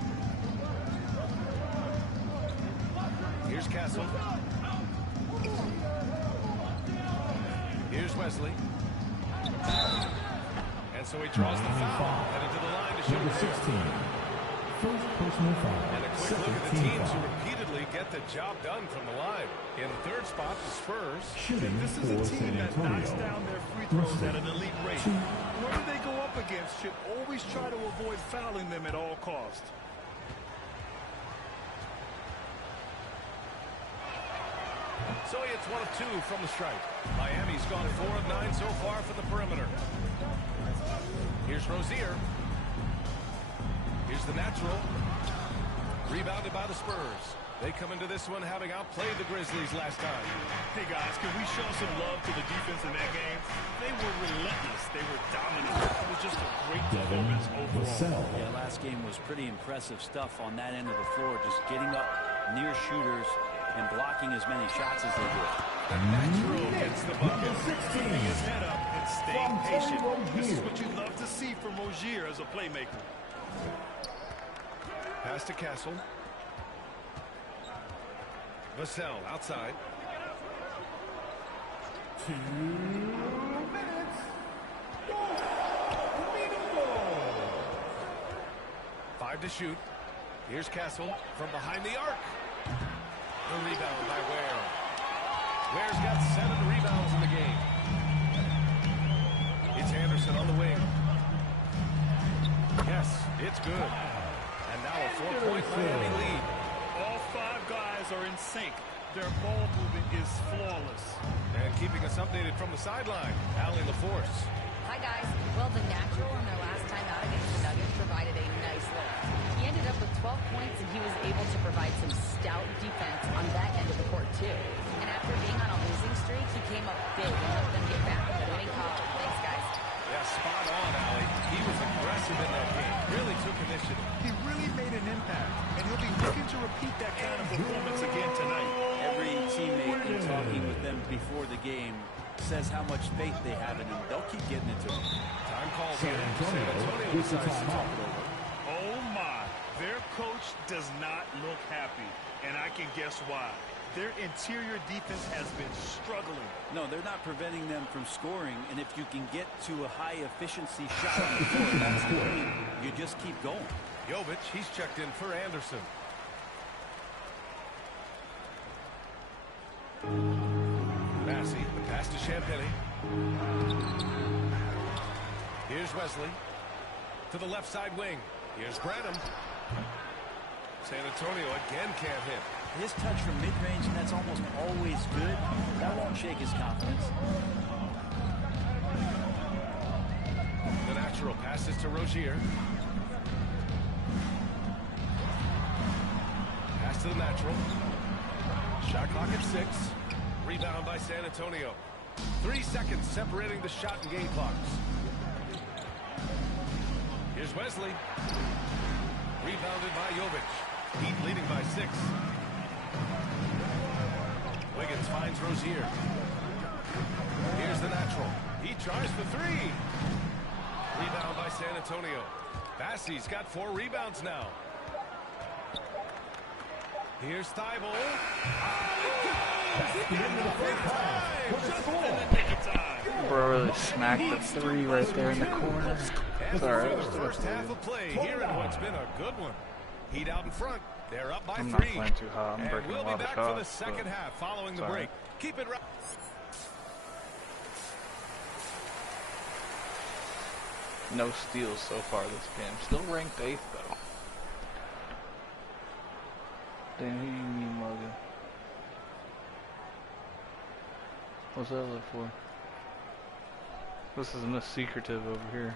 Here's Castle. Here's Wesley. And so he draws the foul. Headed to the line to shoot. Number 16. First personal foul. And a quick look at the teams who repeatedly get the job done from the line. In third spot, the Spurs. Shooting This is a team that knocks down their free throws at an elite rate. Whoever they go up against should always try to avoid fouling them at all costs. So it's 1 of 2 from the stripe. Miami's gone 4 of 9 so far from the perimeter. Here's Rozier. Here's the natural. Rebounded by the Spurs. They come into this one having outplayed the Grizzlies last time. Hey guys, can we show some love to the defense in that game? They were relentless. They were dominant. It was just a great performance overall. Yeah, last game was pretty impressive stuff on that end of the floor, just getting up near shooters and blocking as many shots as they did. The natural gets the bucket. Keeping his head up and staying patient. This is what you love to see from Rozier as a playmaker. Pass to Castle. Vassell outside. 2 minutes. Go. 5 to shoot. Here's Castle from behind the arc. The rebound by Ware. Ware's got 7 rebounds in the game. It's Anderson on the wing. Yes, it's good. And now a 4-point Miami lead. All 5 guys are in sync. Their ball movement is flawless. And keeping us updated from the sideline, Allie LaForce. Hi, guys. Well, the natural on their last time out against the Nuggets provided a nice lift. He ended up with 12 points, and he was able to provide some stout defense on that end of the court, too. And after being on a losing streak, he came up big and helped them get back in the winning column. Thanks, guys. Yeah, spot on, Allie. He was aggressive in that game. Really took initiative. He really made an impact, and he'll be looking to repeat that kind of performance again tonight. Every teammate in talking with them before the game says how much faith they have in him. They'll keep getting it to him. Time called here. San Antonio decides to talk it over. Oh, my. Their coach does not look happy, and I can guess why. Their interior defense has been struggling. No, they're not preventing them from scoring, and if you can get to a high-efficiency shot on the floor, that's the game. You just keep going. Jovic, he's checked in for Anderson. Massey, the pass to Champagny. Here's Wesley. To the left side wing. Here's Branham. San Antonio again can't hit. His touch from mid-range, and that's almost always good. That won't shake his confidence. The natural passes to Rozier. Pass to the natural. Shot clock at 6. Rebound by San Antonio. 3 seconds separating the shot and game clocks. Here's Wesley. Rebounded by Jovic. Heat leading by 6. Wiggins finds Rozier. Here's the natural. He tries for 3. Rebound by San Antonio. Bassey's got 4 rebounds now. Here's Thibault. Bro really smacked the 3 right there in the corner. Sorry. The first half of play here in what's been a good one. Heat out in front. They're up by 3. I'm not playing too hot. I'm and breaking we'll a lot be of back shots, for the second half following the break. Keep it right. No steals so far this game. Still ranked 8th though. Damn, who you mean, Logan? What's that look for? This is Miss Secretive over here.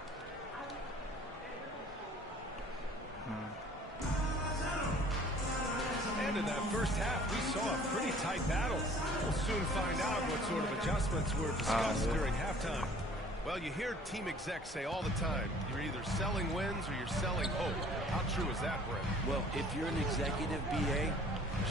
And in that first half, we saw a pretty tight battle. We'll soon find out what sort of adjustments were discussed during halftime. Well, you hear team execs say all the time, you're either selling wins or you're selling hope. How true is that, Brett? Well, if you're an executive BA,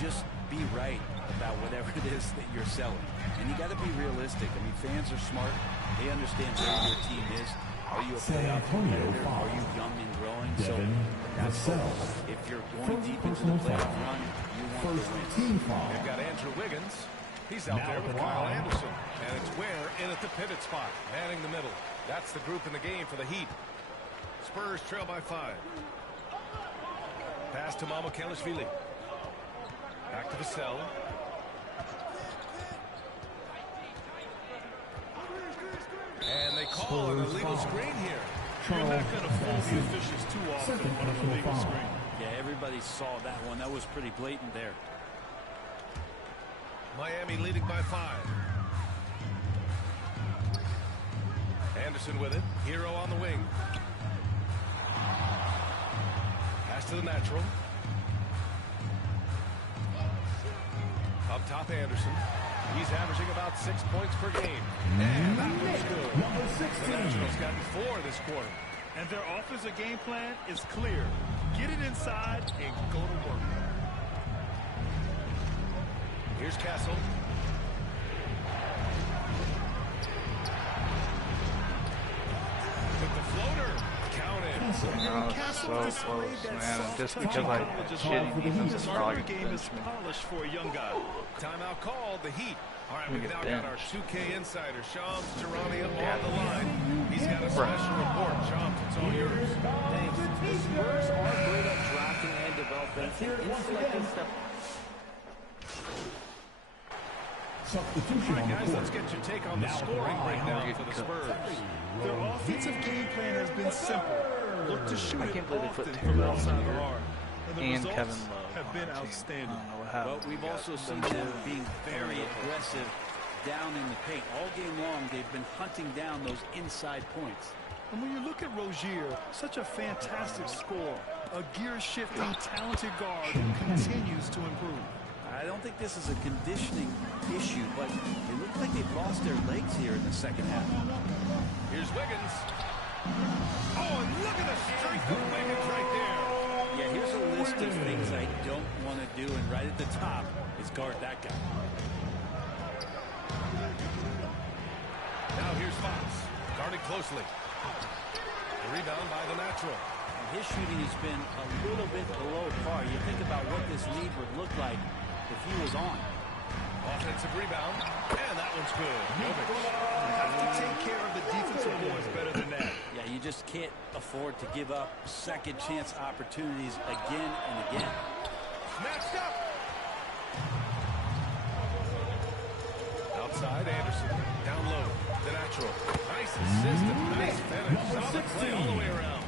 just be right about whatever it is that you're selling. And you got to be realistic. I mean, fans are smart. They understand where your team is. Are you a playoff competitor? Are you young and growing? So that's if you're going deep into the playoff run, you want to win. They've got Andrew Wiggins. He's out there with Kyle Anderson. And it's Ware in at the pivot spot, manning the middle. That's the group in the game for the Heat. Spurs trail by 5. Pass to Mamukelashvili. Back to Vassell. And they call an illegal screen here. You're not going to fool the officials too often on an illegal screen. Yeah, everybody saw that one. That was pretty blatant there. Miami leading by 5. Anderson with it. Hero on the wing. Pass to the natural. Up top, Anderson. He's averaging about 6 points per game. And that one's good. The Nationals gotten 4 this quarter. And their offensive game plan is clear. Get it inside and go to work. Here's Castle. Took the floater. Counted. Oh, so close, man. Just because I shitty defense is probably game is polished for a young guy. Timeout called. The Heat. All right, we've now got our 2K insider, Shams Charania, on the line. He's got a special report. Shams, it's all yours. Thanks. The Spurs are great at drafting and developing. Selecting stuff. Substitution all right, guys, let's get your take on the scoring breakdown for the Spurs. Their offensive game plan has been simple. Look to shoot I can't believe they put often Taylor from on outside the here arc. And the and results Kevin Love have been outstanding. But we've also seen them being very aggressive down in the paint. All game long, they've been hunting down those inside points. And when you look at Rozier, such a fantastic scorer, a gear-shifting, talented guard who continues to improve. I don't think this is a conditioning issue, but it looks like they've lost their legs here in the second half. Here's Wiggins. Oh, and look at the strength of Wiggins right there. Yeah, here's a list of things I don't want to do, and right at the top is guard that guy. Now here's Fox, guarding closely. The rebound by the natural. His shooting has been a little bit below par. You think about what this lead would look like if he was on. Offensive rebound, and that one's good. Jovic. You have to take care of the defensive boards better than that. Yeah, you just can't afford to give up second chance opportunities again and again. Snatched up. Outside, Anderson. Down low. The natural. Nice assist and nice finish. Solid play all the way around.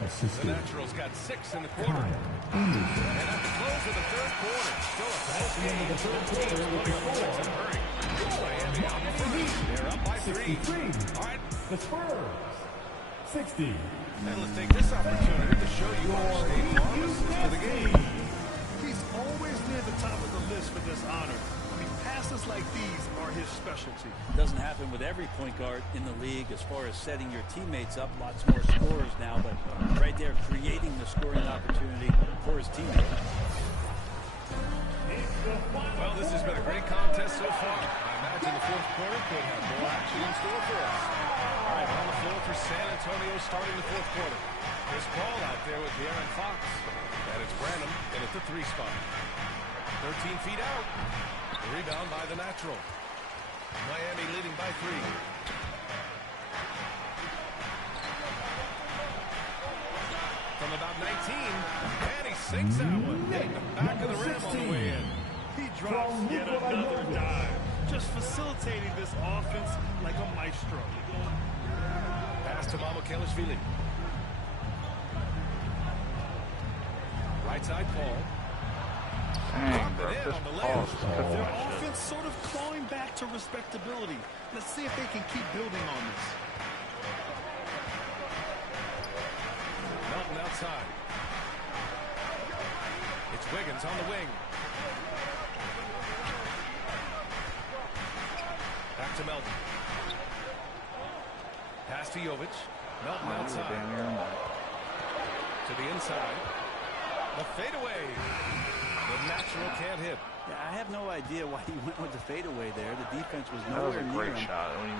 The Naturals got 6 in the quarter. And at the close of the third quarter, still a close game. Both teams putting up points in a hurry. Miami out in front. They're up by 3. All right. The Spurs, 60. And let's take this opportunity to show you our state pharmacist of the game. He's always near the top of the list for this honor. I mean, passes like these are his specialty. Doesn't happen with every point guard in the league as far as setting your teammates up. Lots more scorers now, but right there creating the scoring opportunity for his teammates. Well, this has been a great contest so far. I imagine the fourth quarter could have more action in store for us. All right, on the floor for San Antonio starting the fourth quarter. Chris Paul out there with De'Aaron Fox. And it's Branham in at the 3 spot. 13 feet out. The rebound by the Natural. Miami leading by 3. From about 19, and he sinks that one. Hitting the back of the rim on the way in. He drops yet another dive. Just facilitating this offense like a maestro. Pass to Mamukelashvili. Right side Paul. Dang, bro, this Paul's Their offense sort of clawing back to respectability. Let's see if they can keep building on this. Melton outside. It's Wiggins on the wing. Back to Melton. Pass to Jovic. Melton outside. To the inside. The fadeaway. The Natural can't hit. Yeah, I have no idea why he went with the fadeaway there. The defense was That was nowhere a near great him. shot. What do you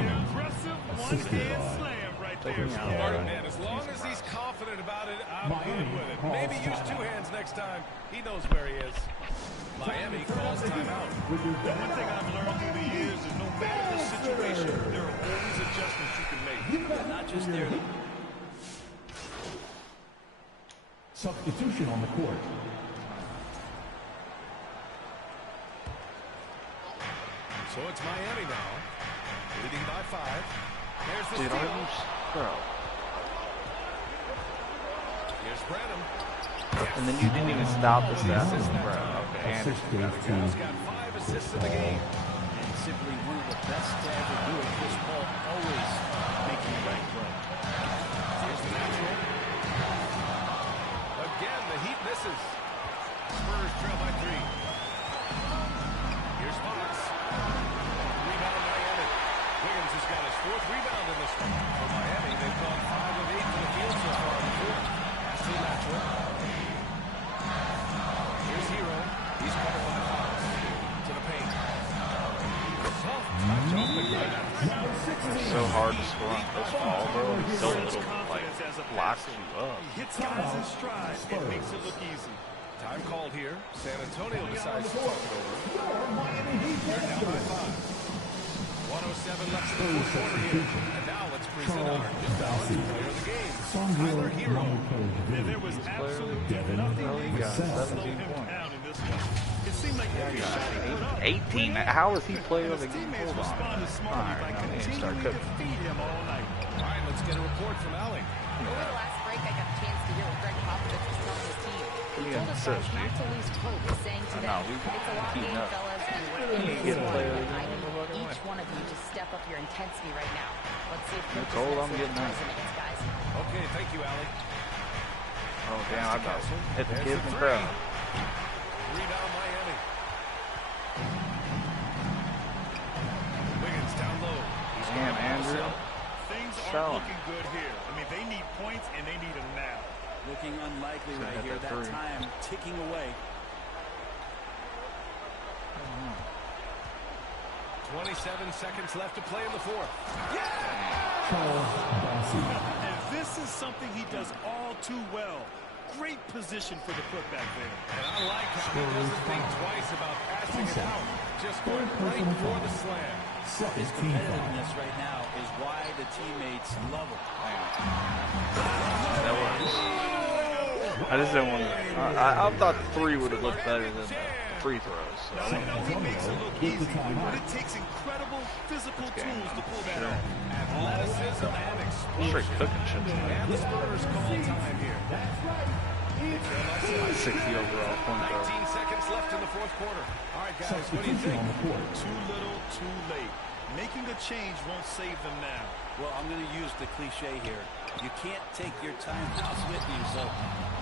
mean? Impressive one-hand slam right there. And as long as he's confident about it, I'm good with it. Maybe use 2 hands next time. He knows where he is. Miami calls timeout. One thing I've learned through the years is no matter the situation, there are always adjustments you can make. Not just there. Substitution on the court. So it's Miami now, leading by 5. There's the Dude, steal. bro. Here's Branham. And then you didn't even stop the set, bro. Okay, Anderson. He's got 5 assists in the game. And simply one of the best to ever do it. Chris Paul always making the right play. Here's the Natural. Again, the Heat misses. Spurs trail by 3. Here's Fox. Rebound Miami. Wiggins has got his 4th rebound in this one. For Miami, they've gone 5 of 8 to the field so far in the 4th. Pass to the Natural. Here's Hero. He's covered by Fox. To the paint. Soft touch off the ground. It's so hard to score on this ball, bro. It's so little, like, locks you up. He hits guys in stride and makes it look easy. Time called here. San Antonio decides to talk it over. They're down by 5. 107 left in the fourth quarter here. And now let's present our balanced player of the game. Tyler Hero. There was absolutely nothing He got to slow 17 him points. down in this one. It seemed like every shot he put up, 18. How is he player of the game? teammates Hold on. responded smartly by Alright, now we need to start continuing to cooking. feed him all night. All right, let's get a report from Allie. Over the last break, I got a chance to hear what Greg Popovich was telling his team. What He are you told gonna us say, guys not to lose hope, saying to them, it's a long keeping game, up. fellas, and we're You in need to this get a one. player of the I game. need each one of you to step up your intensity right now. Let's see if Coach's Nicole, I'm message getting that. resonates, guys. Okay, thank you, Allie. Oh, damn, I about hit the There's kids in the the three. crowd. Rebound Miami. Wiggins down low. He's Damn, going Andrew. Things Show aren't 'em. looking good here. I mean, they need points, and they need them now. Looking unlikely Should right hit here. that That three. time ticking away. 27 seconds left to play in the 4th. And this is something he does all too well. Great position for the putback there. And I like how he doesn't think twice about passing it out. Just going right for the slam. His competitiveness right now is why the teammates love him. That works. I just didn't want to. I thought the 3 would have looked better than that. free throws. So Now, he makes it look easy, but it takes incredible physical tools to pull that off. Athleticism and explosion. Straight cooking shit tonight. And the Spurs call time here. That's right. 60 overall point guard. 19 seconds left in the fourth quarter. All right, guys, what do you think? Too little, too late. Making the change won't save them now. Well, I'm going to use the cliche here. You can't take your timeouts with you, so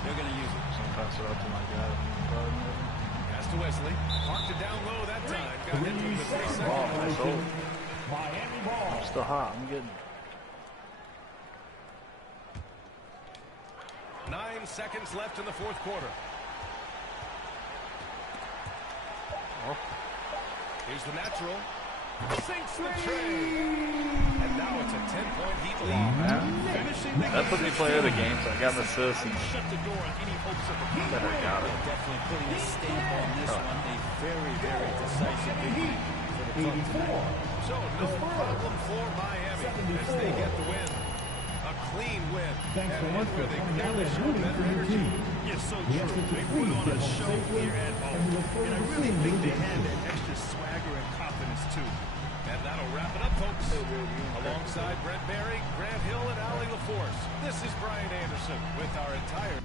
they're going to use it. So pass it out to my guy. Pass to Wesley. Parked it down low that time. Got hit with the 3 seconds. Oh, nice hold. I'm still hot. I'm getting it. 9 seconds left in the fourth quarter. Oh. Here's the natural. Sinks the tray. And now it's a 10-point Heat lead. That put me player of the game, so I got an assist. Shut the door on any hopes of a Better got it. Definitely putting a stamp on this one. A very, very decisive victory for the club tonight. So no problem for Miami as they get the win. A clean win. And one where they clearly showed better energy. Yes, so true. They put on a show here at home. And I really think they had that extra swagger and confidence, too. And that'll wrap it up, folks. Alongside Brent Barry, Grant Hill, and Allie LaForce, this is Brian Anderson with our entire...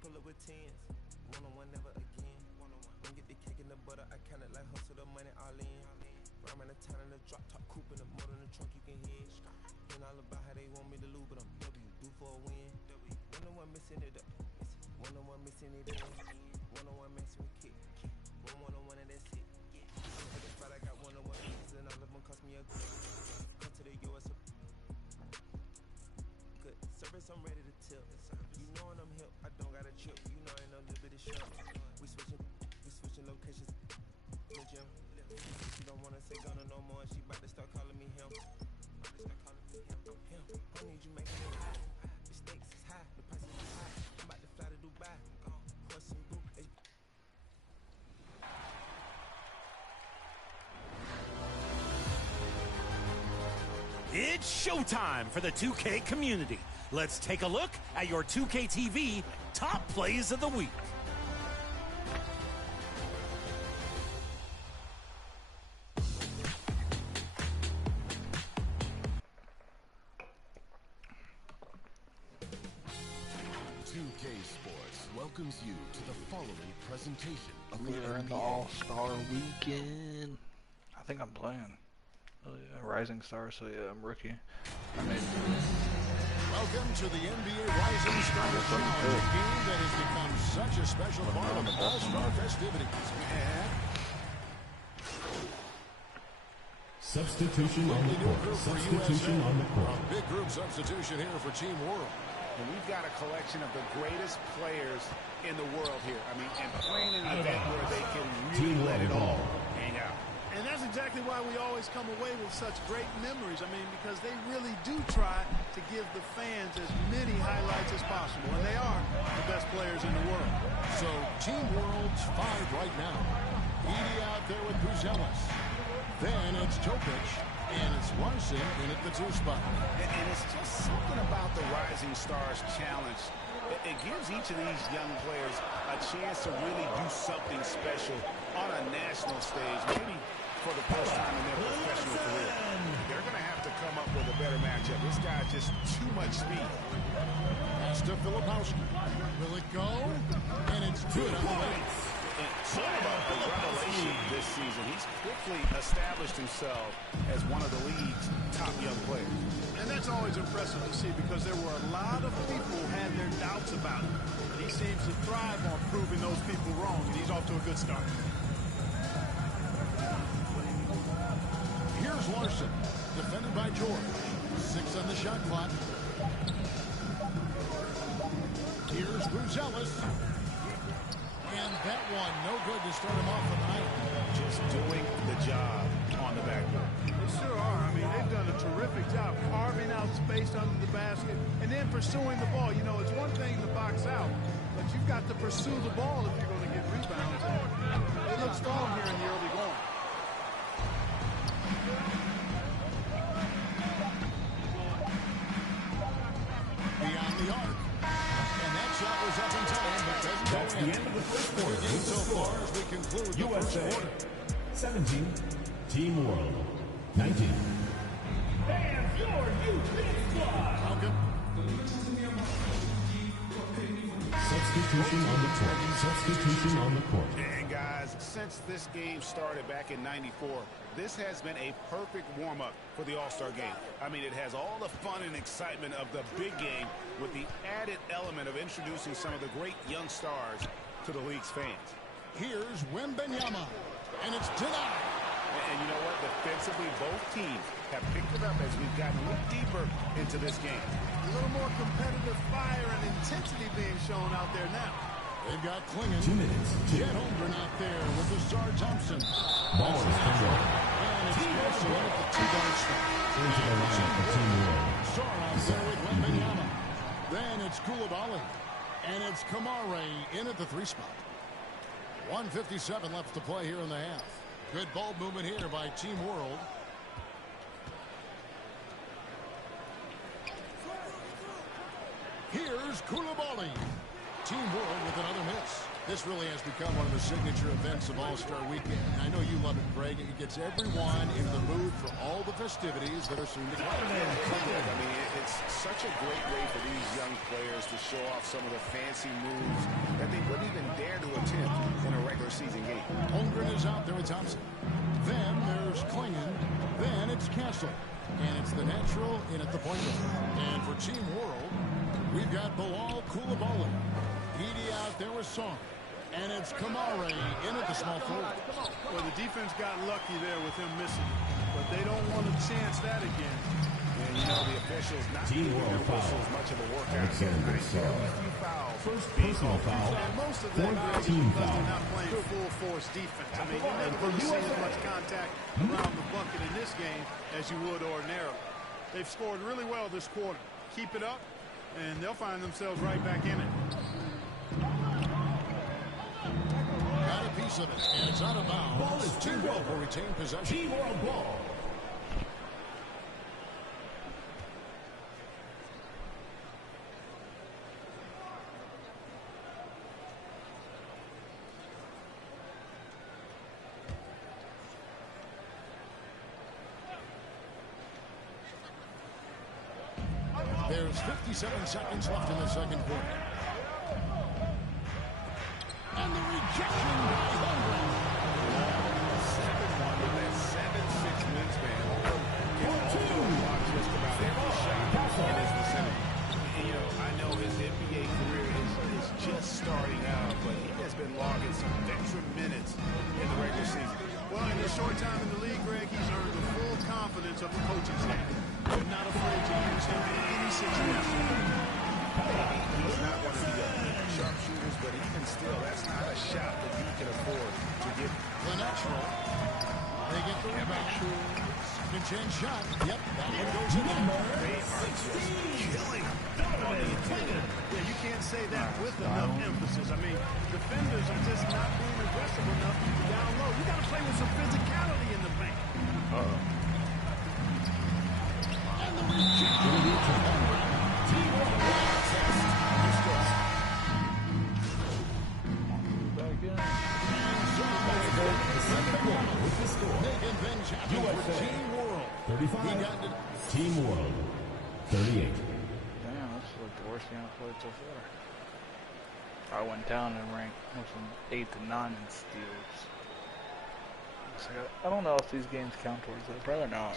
Pull up with tens, one-on-one never again. Don't get the cake in the butter, I count it like hustle the money all in. Rhyme in the town in the drop top coupe in the motor in the trunk you can hear. And all about how they want me to lose, but I'm W, do for a win. One-on-one missing it up, one-on-one missing it in. One-on-one messing with kick, one-on-one and that's it. I just felt I got one-on-one pieces and all of them cost me a good. Come to the US, good service, I'm ready to tilt. You know when I'm hip, I don't got a trip. You know I ain't no liberty shop. We switching locations in the gym. She don't wanna say Gunna no more. She about to start calling me him. I need you making it high. The stakes is high, the price is high. I'm about to fly to Dubai. Horse and boot. It's showtime for the 2K community. Let's take a look at your 2K TV top plays of the week. welcomes you to the following presentation of the We're in the All-Star Weekend. I think I'm playing. Oh, yeah, Rising Star, so yeah, I'm rookie. I made Welcome to the NBA Rising Stars Challenge, a game that has become such a special part of All-Star festivities. Substitution on the court. Substitution on the court. A big group substitution here for Team World. And we've got a collection of the greatest players in the world here. I mean, and playing in an event where they can really let it all hang out. And that's exactly why we always come away with such great memories. I mean, because they really do try to give the fans as many highlights as possible. And they are the best players in the world. So, Team World's 5 right now. Edie out there with Buzelis. Then it's Jokic, and it's Larson in at the 2 spot. And it's just something about the Rising Stars Challenge It gives each of these young players a chance to really do something special on a national stage, maybe for the first time in their professional career. They're going to have to come up with a better matchup. This guy's just too much speed. Pass to Filipowski. Will it go? And it's good on the way. Sort of a revelation this season. He's quickly established himself as one of the league's top young players. And that's always impressive to see because there were a lot of people who had their doubts about him. But he seems to thrive on proving those people wrong, and he's off to a good start. Here's Larson, defended by George. 6 on the shot clock. Here's Bruzelis. And that one, no good to start him off the night. Just doing the job on the backboard. They sure are. I mean, they've done a terrific job carving out space under the basket and then pursuing the ball. You know, it's one thing to box out, but you've got to pursue the ball if you're going to get rebounds. They look strong here in the early going. Beyond the arc. And that shot was up in time, but doesn't go in. That's the end of the first quarter. So far as we conclude the first quarter. 17, Team World 19. And your U.S. squad. Falcon. Substitution on the court. Substitution on the court. And guys, since this game started back in '94, this has been a perfect warm-up for the All-Star game. I mean, it has all the fun and excitement of the big game with the added element of introducing some of the great young stars to the league's fans. Here's Wembanyama, and it's denied. And you know what? Defensively, both teams have picked it up as we've gotten a little deeper into this game. A little more competitive fire and intensity being shown out there now. They've got Klingon. 2 minutes. Jet Holmgren out there with the Star Thompson. Ball is controlled. And it's also at the 2-guard spot. Into the lineup for Team World. Star out there with Wembanyama. Then it's Koulibaly. And it's Kamare in at the 3 spot. 1:57 left to play here in the half. Good ball movement here by Team World. Here's Koulibaly. Team World with another miss. This really has become one of the signature events of All-Star Weekend. I know you love it, Greg. It gets everyone in the mood for all the festivities that are soon to come. I mean, it's such a great way for these young players to show off some of the fancy moves that they wouldn't even dare to attempt in a regular season game. Holmgren is out there with Thompson. Then there's Klingon. Then it's Castle. And it's the natural in at the point guard. And for Team World, we've got Bilal Koulibaly. Edie out there with Song. And it's Kamare in at the small forward. Well, the defense got lucky there with him missing. But they don't want to chance that again. And you know, the officials not Team giving World their whistles much of a workout. Alexander Song. First personal foul. And most of that is Team because foul. they're not playing full force defense. I mean, you're never going to see as much contact around the bucket in this game as you would ordinarily. They've scored really well this quarter. Keep it up, and they'll find themselves right back in it. Got a piece of it, and it's out of bounds. Ball is Team World will retain possession. Team World ball. There's 57 seconds left in the second quarter. And the rejection by Holmgren. 7-1 with that 7'6" wingspan. Just about every shot in his vicinity. And, you know, I know his NBA career is just starting out, but he has been logging some veteran minutes in the regular season. Well, in his short time in the league, Greg, he's earned the full confidence of the coaching staff. They're not afraid to use him in any situation. He's not one of the sharpshooters, but even still, that's not a shot that you can afford to give. The natural. They get the rebound. Second chance shot. Yep, that one goes in there. They are just killing on the intended. Yeah, you can't say that with enough emphasis. I mean, defenders are just not being aggressive enough down low. You got to play with some physicality in the paint. And the rejection. With the score, making things happen for Team World. 35. Team World, 38. Damn, this is like the worst game I've played so far. I went down and ranked from 8 to 9 in steals. So I don't know if these games count towards it. Probably not.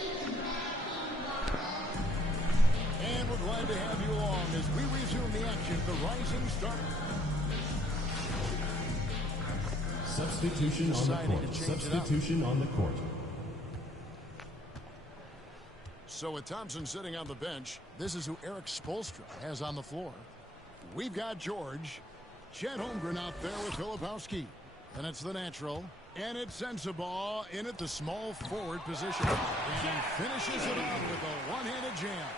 And we're glad to have you along as we resume the action. The Rising Star. Substitution on the court. Substitution on the court. So with Thompson sitting on the bench, this is who Eric Spoelstra has on the floor. We've got George. Chet Holmgren out there with Filipowski. And it's the natural. And it's Sensabaugh in at the small forward position. And finishes it off with a one-handed jam.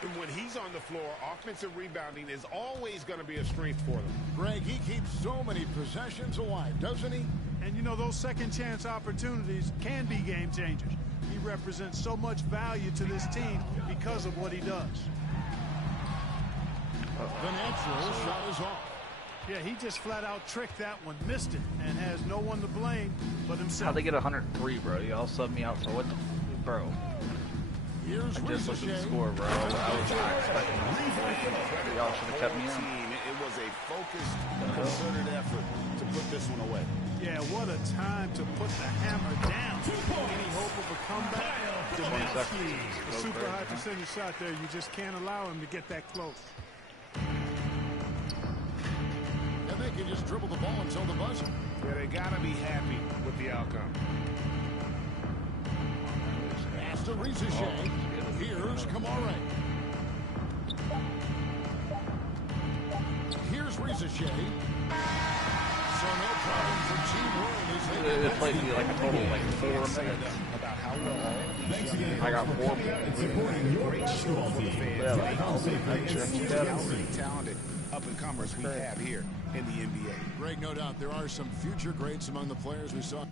And when he's on the floor, offensive rebounding is always going to be a strength for them. Greg, he keeps so many possessions alive, doesn't he? And you know, those second chance opportunities can be game changers. He represents so much value to this team because of what he does. The natural shot is off. Yeah, he just flat out tricked that one, missed it, and has no one to blame but himself. How'd they get 103, bro? Y'all subbed me out for what the bro? Here's I just looked at the score, bro. I was not expecting this. Y'all should have kept me in. It was a focused, concerted effort to put this one away. Yeah, what a time to put the hammer down. Any hope of a comeback? A super high percentage shot there. You just can't allow him to get that close. And they can just dribble the ball until the buzzer. Yeah, they got to be happy with the outcome. Pass to Rizichet. Here's Kamara. Here's Rizichet. So no problem for Team World as they played me like a total like 4 minutes. About how well I got 4 points. great show for the fans. Talented up-and-comers we have here in the NBA. Greg, no doubt there are some future greats among the players we saw.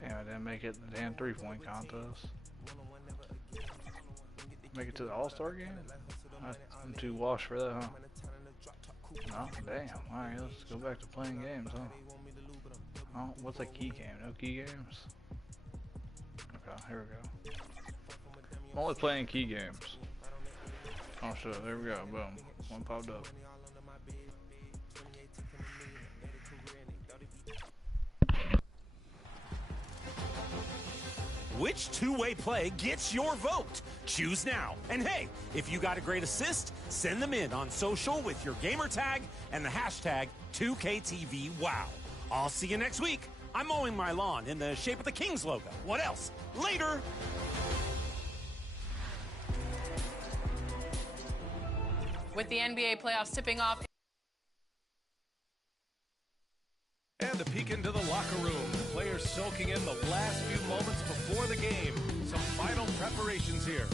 Damn, I didn't make it in the damn 3-point contest. Make it to the All-Star game? I'm too washed for that, huh? No, damn. Alright, let's go back to playing games, huh? Oh, what's a key game? No key games? Okay, here we go. I'm only playing key games. Oh shit, there we go, boom. One popped up. Which two-way play gets your vote? Choose now. And hey, if you got a great assist, send them in on social with your gamer tag and the hashtag 2KTVWow. I'll see you next week. I'm mowing my lawn in the shape of the Kings logo. What else? Later. With the NBA playoffs tipping off. And a peek into the locker room. The players soaking in the last few moments before the game. Some final preparations here.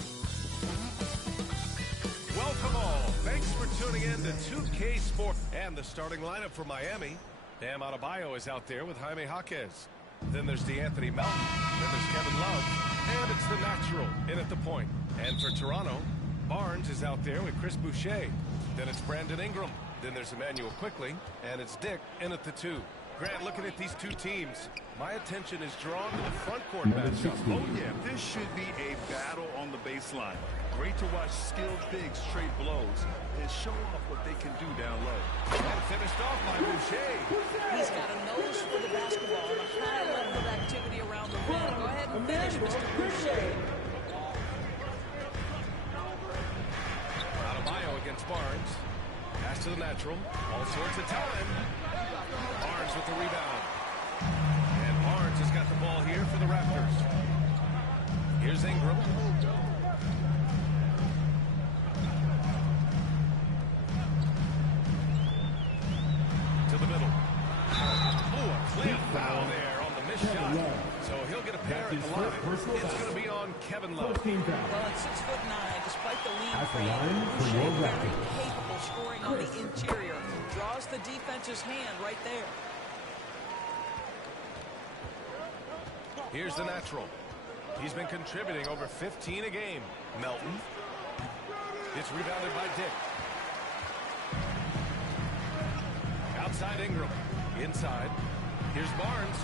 Welcome all. Thanks for tuning in to 2K Sports. And the starting lineup for Miami. Bam Adebayo is out there with Jaime Jaquez. Then there's DeAnthony Melton. Then there's Kevin Love. And it's the natural in at the point. And for Toronto, Barnes is out there with Chris Boucher. Then it's Brandon Ingram. Then there's Emmanuel Quickly. And it's Dick in at the 2. Grant, looking at these two teams, my attention is drawn to the front court matchup. Oh, yeah, this should be a battle on the baseline. Great to watch skilled bigs trade blows and show off what they can do down low. And finished off by Boucher. He's got a nose for the basketball and a high level of activity around the rim. Go ahead and finish, Mr. Boucher. Adebayo against Barnes. Pass to the natural. All sorts of time. Barnes with the rebound. And Barnes has got the ball here for the Raptors. Here's Ingram. To the middle. Oh, a clear foul there on the missed shot. So he'll get a pair at the line. It's going to be on Kevin Love. Well, at 6'9", despite the lean line for your Very record. capable scoring on the interior. Draws the defense's hand right there. Here's the natural. He's been contributing over 15 a game. Melton. It's rebounded by Dick. Outside Ingram. Inside. Here's Barnes.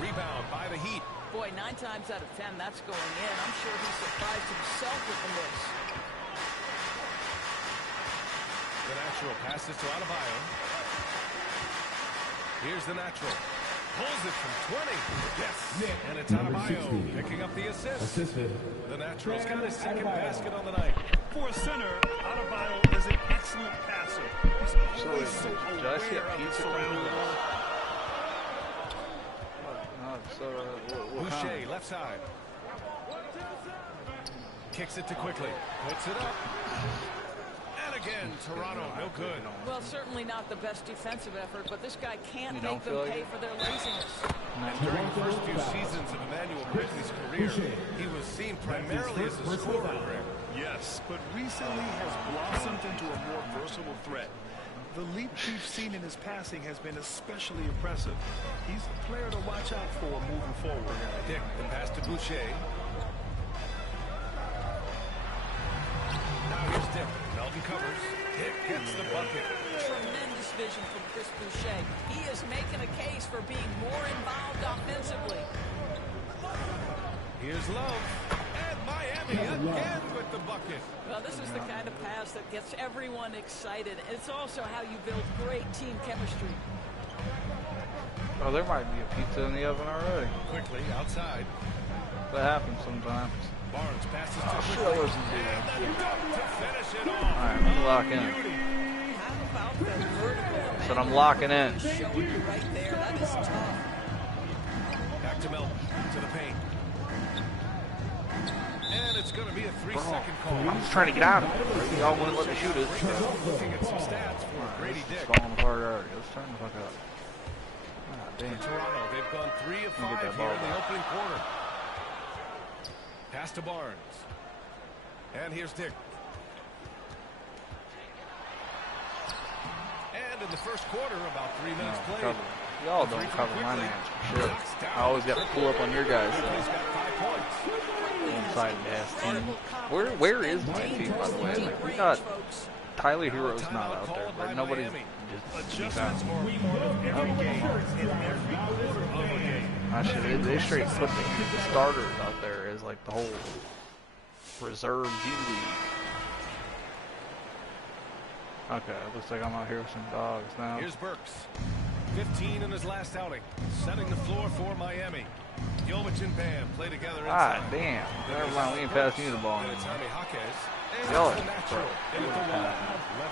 Rebound by the Heat. Boy, 9 times out of 10, that's going in. I'm sure he surprised himself with the miss. The natural passes to Adebayo. Here's the natural. Pulls it from 20. Yes. And it's Adebayo picking up the assist. The natural's got his second basket on the night. For a center, Adebayo is an excellent passer. He's always so aware of his surroundings. Boucher, left side. Kicks it to Quickly. Puts it up. And again, Toronto, no good. Well, certainly not the best defensive effort, but this guy can't You make don't them feel pay like for their laziness. During the first few seasons of Emmanuel Quickly's career, he was seen primarily as a scorer. Yes, but recently has blossomed into a more versatile threat. The leap we've seen in his passing has been especially impressive. He's a player to watch out for moving forward. Dick, the pass to Boucher. Now here's Dick. Melton covers. Dick gets the bucket. Tremendous vision from Chris Boucher. He is making a case for being more involved offensively. Here's Love. And Miami again with the bucket. Well, this is the kind of pass that gets everyone excited. It's also how you build great team chemistry. Oh, there might be a pizza in the oven already. Quickly outside. That happens sometimes. Barnes passes to Quickly. Quickly. And the dunk to finish it off. All right, let me lock in. How about the vertical? So I'm locking in. Showing you right there. That is tough. Back to Melton. To the paint. And it's going to be a 3-second call. I'm just trying to get out of it. Y'all wouldn't let me shoot it. Looking at some stats for Grady Dick. It's falling apart already. Let's turn the fuck up. Ah, damn. For Toronto, they've gone 3 of 5 here in the opening quarter. Pass to Barnes. And here's Dick. And in the first quarter, about 3 minutes played. Y'all don't cover my man. Shit. I always got to pull up on your guys. Inside ass team. Where is my team, by the way? Like, we got Tyler Hero's not out there, but nobody's just out. Actually, they straight put the starters out there as like the whole reserve G League. Okay, looks like I'm out here with some dogs now. Here's Burks. 15 in his last outing. Setting the floor for Miami. Jovic and Bam play together inside. Ah, damn. Never mind, we ain't passing you the ball anymore. Yo, Let's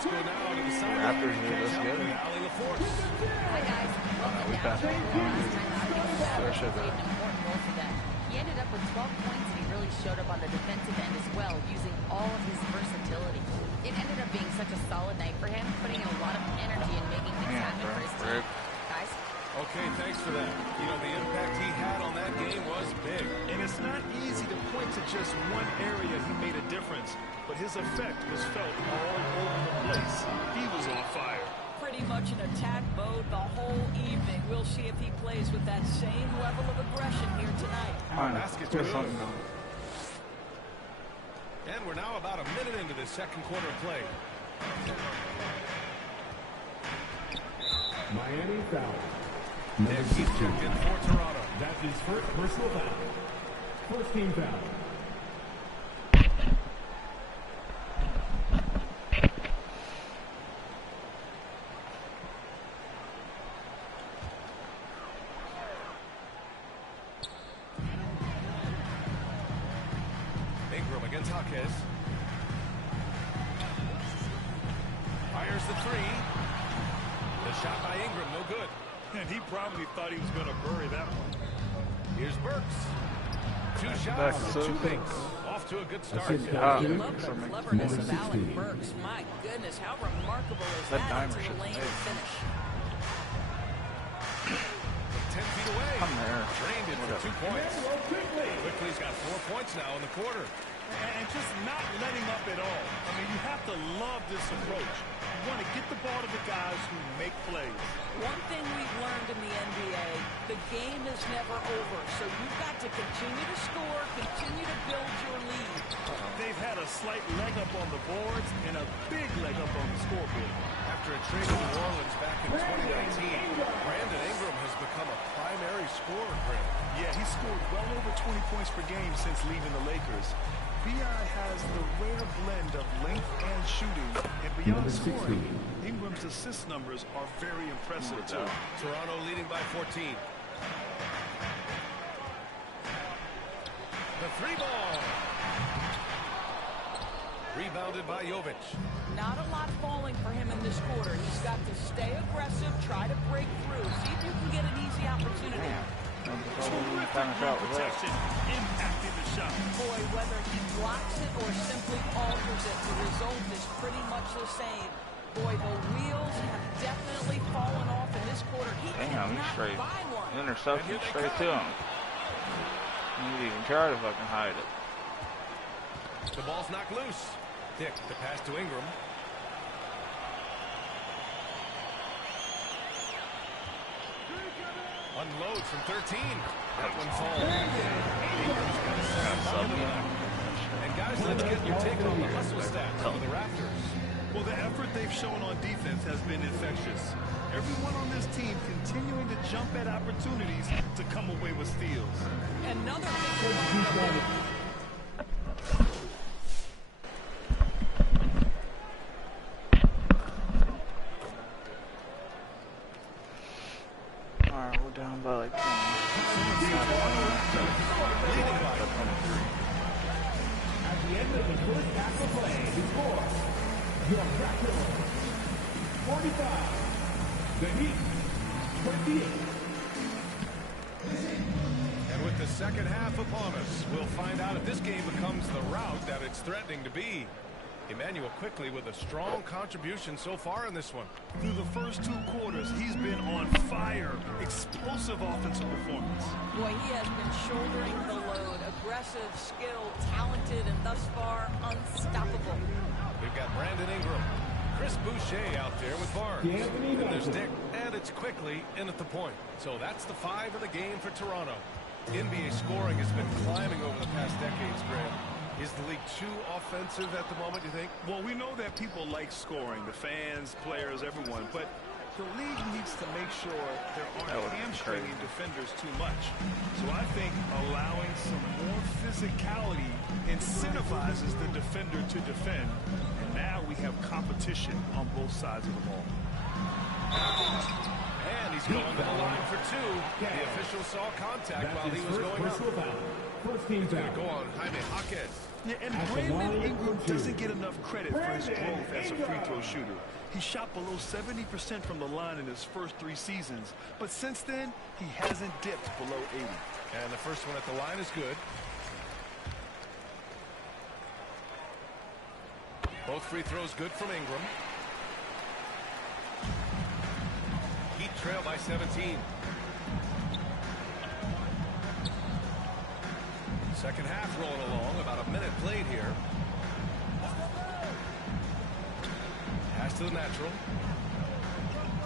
go now to the side. Raptors are this good. Hi guys, welcome We to passed Nashville. it. Last time out, he played Sure should an important role for them. He ended up with 12 points and he really showed up on the defensive end as well, using all of his versatility. It ended up being such a solid night for him, putting in a lot of energy and making things happen for his team. Guys? Okay, thanks for that. You know, the impact he had on that game was big. And it's not easy to point to just one area he made a difference, but his effect was felt all over the place. He was on fire. Pretty much in attack mode the whole evening. We'll see if he plays with that same level of aggression here tonight. Basket's good. And we're now about a minute into the second quarter of play. Miami foul. Nick, he's checked in for Toronto. That's his first personal foul. First team foul. Ingram against Jaquez. Fires the 3. The shot by Ingram, no good. And he probably thought he was going to bury that one. Here's Burks. 2 shots, 2 makes. Off to a good start. I love the cleverness of Alec Burks. My goodness, how remarkable is that into the lane and finish. 10 feet away. I'm there. Drained it for 2 points. Quickly's got 4 points now in the quarter. And just not letting up at all. to love this approach. You want to get the ball to the guys who make plays. One thing we've learned in the NBA, the game is never over. So you've got to continue to score, continue to build your lead. They've had a slight leg up on the boards and a big leg up on the scoreboard. After a trade to New Orleans back in 2019, Brandon Ingram has become a primary scorer, Grant. Yeah, he scored well over 20 points per game since leaving the Lakers. B.I. has the rare blend of length and shooting, and beyond scoring, Ingram's assist numbers are very impressive, too. Toronto leading by 14. The three ball. Rebounded by Jovic. Not a lot falling for him in this quarter. He's got to stay aggressive, try to break through, see if you can get an easy opportunity. Protection impacting the shot. Boy, whether he blocks it or simply alters it, the result is pretty much the same. Boy, the wheels have definitely fallen off in this quarter. He cannot buy one. Interception straight to him. He didn't even try to fucking hide it. The ball's knocked loose. Dick, the pass to Ingram. Unloads from 13. That one falls. And guys, let's get your take on the hustle stats for the Raptors. Well, the effort they've shown on defense has been infectious. Everyone on this team continuing to jump at opportunities to come away with steals. Another big Alright, we're down by like 10. At the end of the first half of play, the score, your Raptors, 45, the Heat, 28. And with the second half upon us, we'll find out if this game becomes the rout that it's threatening to be. Emmanuel quickly with a strong contribution so far in this one. Through the first two quarters, he's been on fire. Explosive offensive performance. Boy, he has been shouldering the load. Aggressive, skilled, talented, and thus far, unstoppable. We've got Brandon Ingram, Chris Boucher out there with Barnes. And there's Dick, and it's quickly in at the point. So that's the 5 of the game for Toronto. NBA scoring has been climbing over the past decades, Graham. Is the league too offensive at the moment, you think? Well, we know that people like scoring, the fans, players, everyone, but the league needs to make sure there aren't hamstringing defenders too much. So I think allowing some more physicality incentivizes the defender to defend, and now we have competition on both sides of the ball. And he's going to the line for 2. The official saw contact while he was going up. He's going to go on Jaime Jaquez. Yeah, and Brandon Ingram doesn't get enough credit for his growth as a free throw shooter. He shot below 70% from the line in his first 3 seasons, but since then, he hasn't dipped below 80. And the first one at the line is good. Both free throws good from Ingram. Heat trail by 17. Second half rolling along, about a minute played here. Pass to the natural.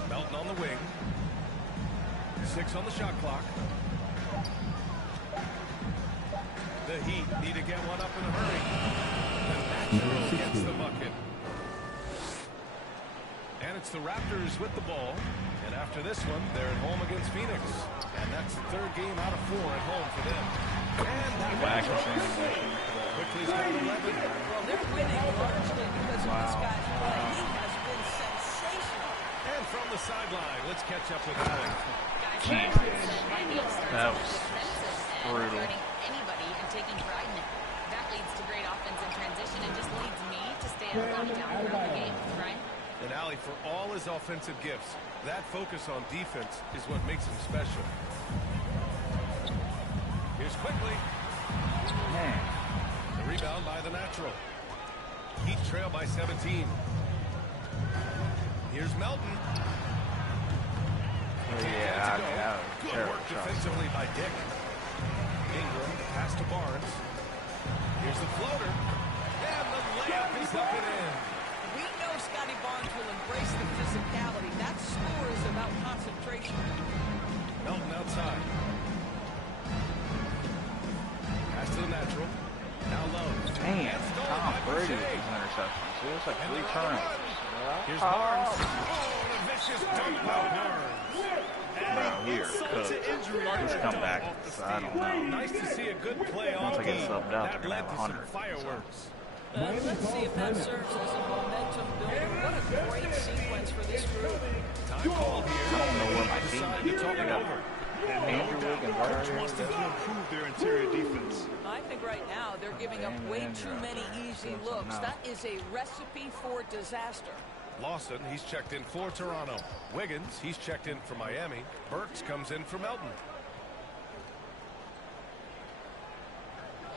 Melton on the wing. 6 on the shot clock. The Heat need to get one up in a hurry. The natural gets the bucket. And it's the Raptors with the ball. And after this one, they're at home against Phoenix. And that's the 3rd game out of 4 at home for them. And that quickly's got 11. Well, they're winning largely because of this guy's play. He has been sensational. And from the sideline, let's catch up with Alex. That was brutal. Anybody and taking pride in it. That leads to great offensive transition and just leads me to stay on lockdown throughout the game, right? And Ali, for all his offensive gifts, that focus on defense is what makes him special. Here's quickly. The rebound by the natural. Heat trail by 17. Here's Melton. Yeah, Good work defensively by Dick. Ingram, pass to Barnes. Here's the floater. And the layup is up and in. embrace the physicality. That score is about concentration. Melton outside. Pass to the natural. Now low. Damn, Tom Brady with these interceptions. He was like 3 turnovers. Here's Barnes. Oh, and a vicious dunk by Barnes. Bro, we are cooked. He's come back. So I don't know. Nice to see a good play Once all I get game. subbed out, That they're led going to to have some 100. fireworks. Let's see if that serves as a momentum builder. What a great sequence for this group. Time called here. I don't know where my team Decided to is. talk I it got over. Andrew Wiggins right Coach here. wants them to improve their interior defense. I think right now they're giving up way too many easy looks. That is a recipe for disaster. Lawson, he's checked in for Toronto. Wiggins, he's checked in for Miami. Burks comes in for Melton.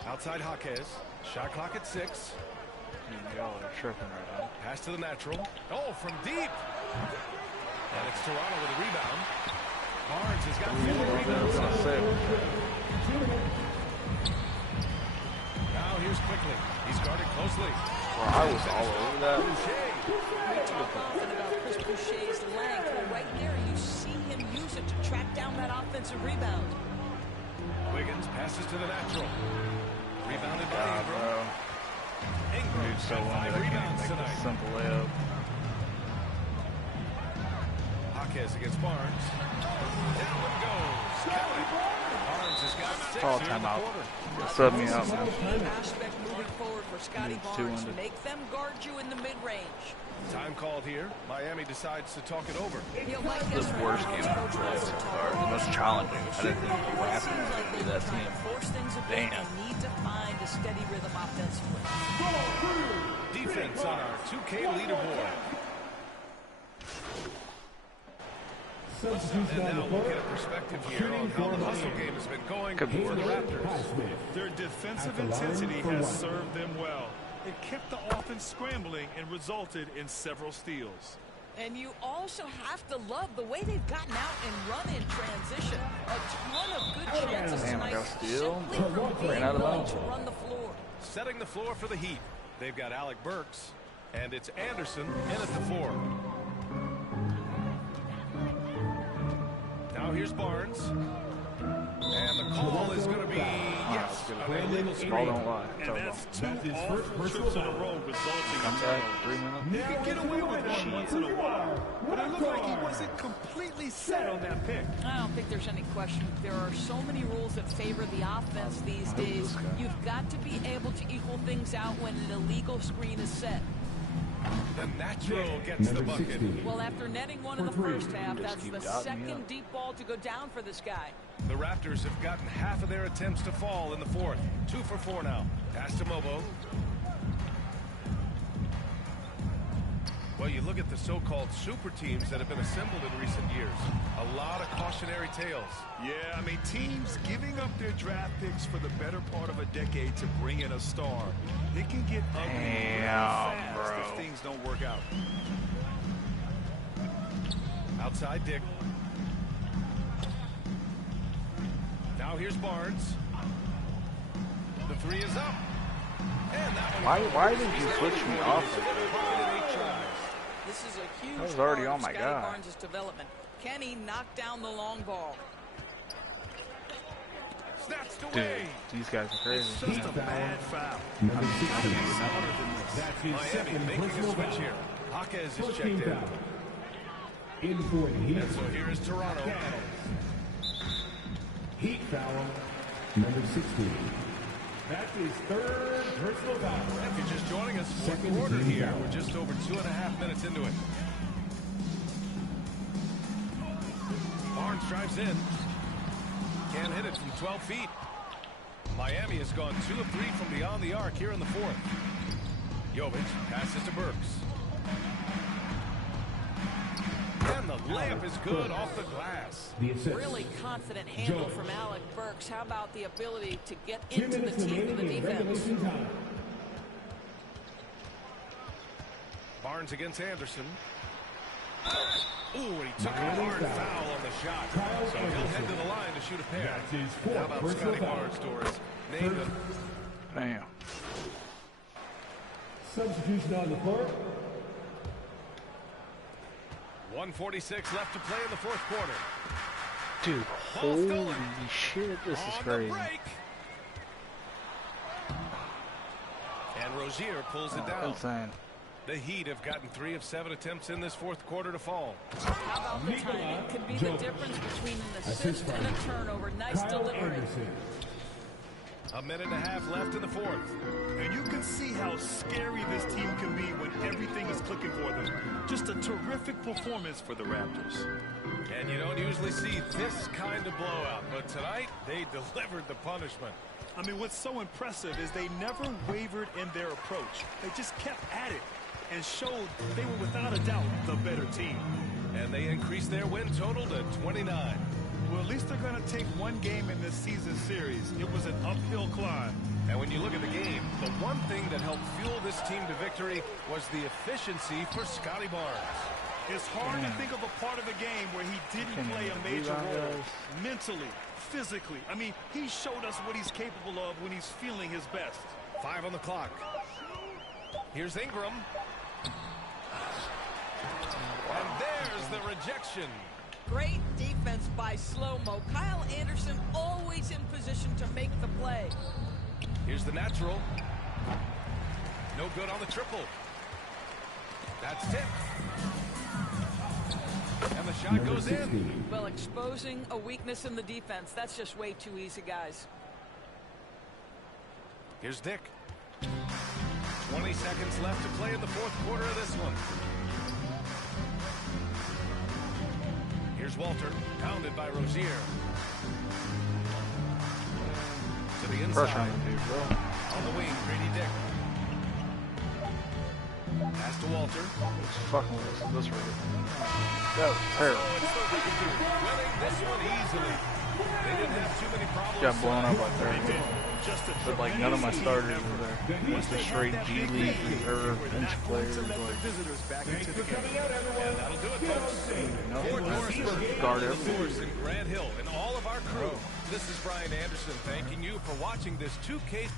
Outside Jaquez. Shot clock at 6. Y'all are tripping right now. Pass to the natural. Oh, from deep. And it's Toronto with a rebound. Barnes has got 4 rebounds. Now here's Quickly. He's guarded closely. Well, I was all over that. We talk often about Chris Boucher's length. Well, right there you see him use it to track down that offensive rebound. Wiggins passes to the natural. Rebounded by God, Ingram. bro. Ingram's So got 5 I can't rebounds make a tonight. simple layup. Jaquez against Barnes. Down one goes. Count it. Barnes has got 6 Call here in the timeout. quarter. Sub me out, man. Key aspect moving forward for Scotty It's Barnes. 200. Make them guard you in the mid-range. Time called here. Miami decides to talk it over. He'll like This this worst game I've played so far. The most challenging. I didn't think the Raptors would be that team. Force things a bit Damn. and need to find a steady rhythm offensively. Defense on our 2K leaderboard. And now we'll get a perspective here on how the hustle game has been going for the Raptors. Their defensive intensity has served them well. It kept the offense scrambling and resulted in several steals. And you also have to love the way they've gotten out and run in transition. A ton of good chances Damn, I tonight got a steal. simply from being Ran out of willing bounds. to run the floor. Setting the floor for the Heat. They've got Alec Burks, and it's Anderson in at the 4. Now here's Barnes. And the call is going to be, yes, an illegal Ball screen. don't lie. And that's 2 awful trips in a row resulting Come in back, turnovers. 3 minutes. You can get away with one once in a while, but it looked like he wasn't completely set on that pick. I don't think there's any question. There are so many rules that favor the offense these days. You've got to be able to equal things out when an illegal screen is set. The natural gets the bucket. Well, after netting one in the first half, Just that's keep the dotting me second up. deep ball to go down for this guy. The Raptors have gotten half of their attempts to fall in the 4th. 2 for 4 now. Pass to Mobo. Well, you look at the so-called super teams that have been assembled in recent years. A lot of cautionary tales. Yeah, I mean, teams giving up their draft picks for the better part of a decade to bring in a star. It can get ugly really fast bro. if things don't work out. Outside Dick. Now here's Barnes. The 3 is up. And that one. Why did you switch me off like that? This is a huge I was already part on of my Scotty guy. Barnes' development. Can he knock down the long ball? Snatched Dude, away. these guys are crazy. It's just a bad foul. Miami making a switch here. Jaquez is checked in. And so here is Toronto. Heat foul, number 16. That's his 3rd personal foul. If you're just joining us, 4th quarter here. We're just over 2.5 minutes into it. Barnes drives in. Can't hit it from 12 feet. Miami has gone 2 of 3 from beyond the arc here in the 4th. Jovic passes to Burks. And the layup is good off the glass. Really confident handle from Alec Burks. How about the ability to get into the teeth of the defense? Barnes against Anderson. Ooh, and he took a hard foul on the shot. So he'll head to the line to shoot a pair. How about Scotty Barnes, Doris? Name them. Damn. Substitution on the floor. 1:46 left to play in the fourth quarter. Dude, holy shit, this is crazy. And Rozier pulls it down. Insane. The Heat have gotten 3 of 7 attempts in this fourth quarter to fall. How about the timing? Could be the difference between an assist and a turnover. Nice delivery. A minute and a half left in the fourth. And you can see how scary this team can be when everything is clicking for them. Just a terrific performance for the Raptors. And you don't usually see this kind of blowout, but tonight they delivered the punishment. I mean, what's so impressive is they never wavered in their approach. They just kept at it and showed they were without a doubt the better team. And they increased their win total to 29. Well, at least they're going to take one game in this season series. It was an uphill climb. And when you look at the game, the one thing that helped fuel this team to victory was the efficiency for Scotty Barnes. It's hard to think of a part of the game where he didn't play a major role. Mentally, physically. I mean, he showed us what he's capable of when he's feeling his best. 5 on the clock. Here's Ingram. And there's the rejection. Great defense by Slow-Mo. Kyle Anderson always in position to make the play. Here's the natural. No good on the triple. That's it. And the shot goes in. Well, exposing a weakness in the defense. That's just way too easy, guys. Here's Dick. 20 seconds left to play in the fourth quarter of this one. Here's Walter, pounded by Rozier. To the inside. Pressure on the dude, bro. On the wing, Grady Dick. Pass to Walter. It's fucking this right. That was terrible. Winning this one easily. They didn't have too many problems. Got blown up out there. But like none of my starters were there. Just a straight G League reserve bench players. Like, and that'll do it, folks. Guard everyone. And Grant Hill and all of our crew. This is Brian Anderson thanking you for watching this 2K.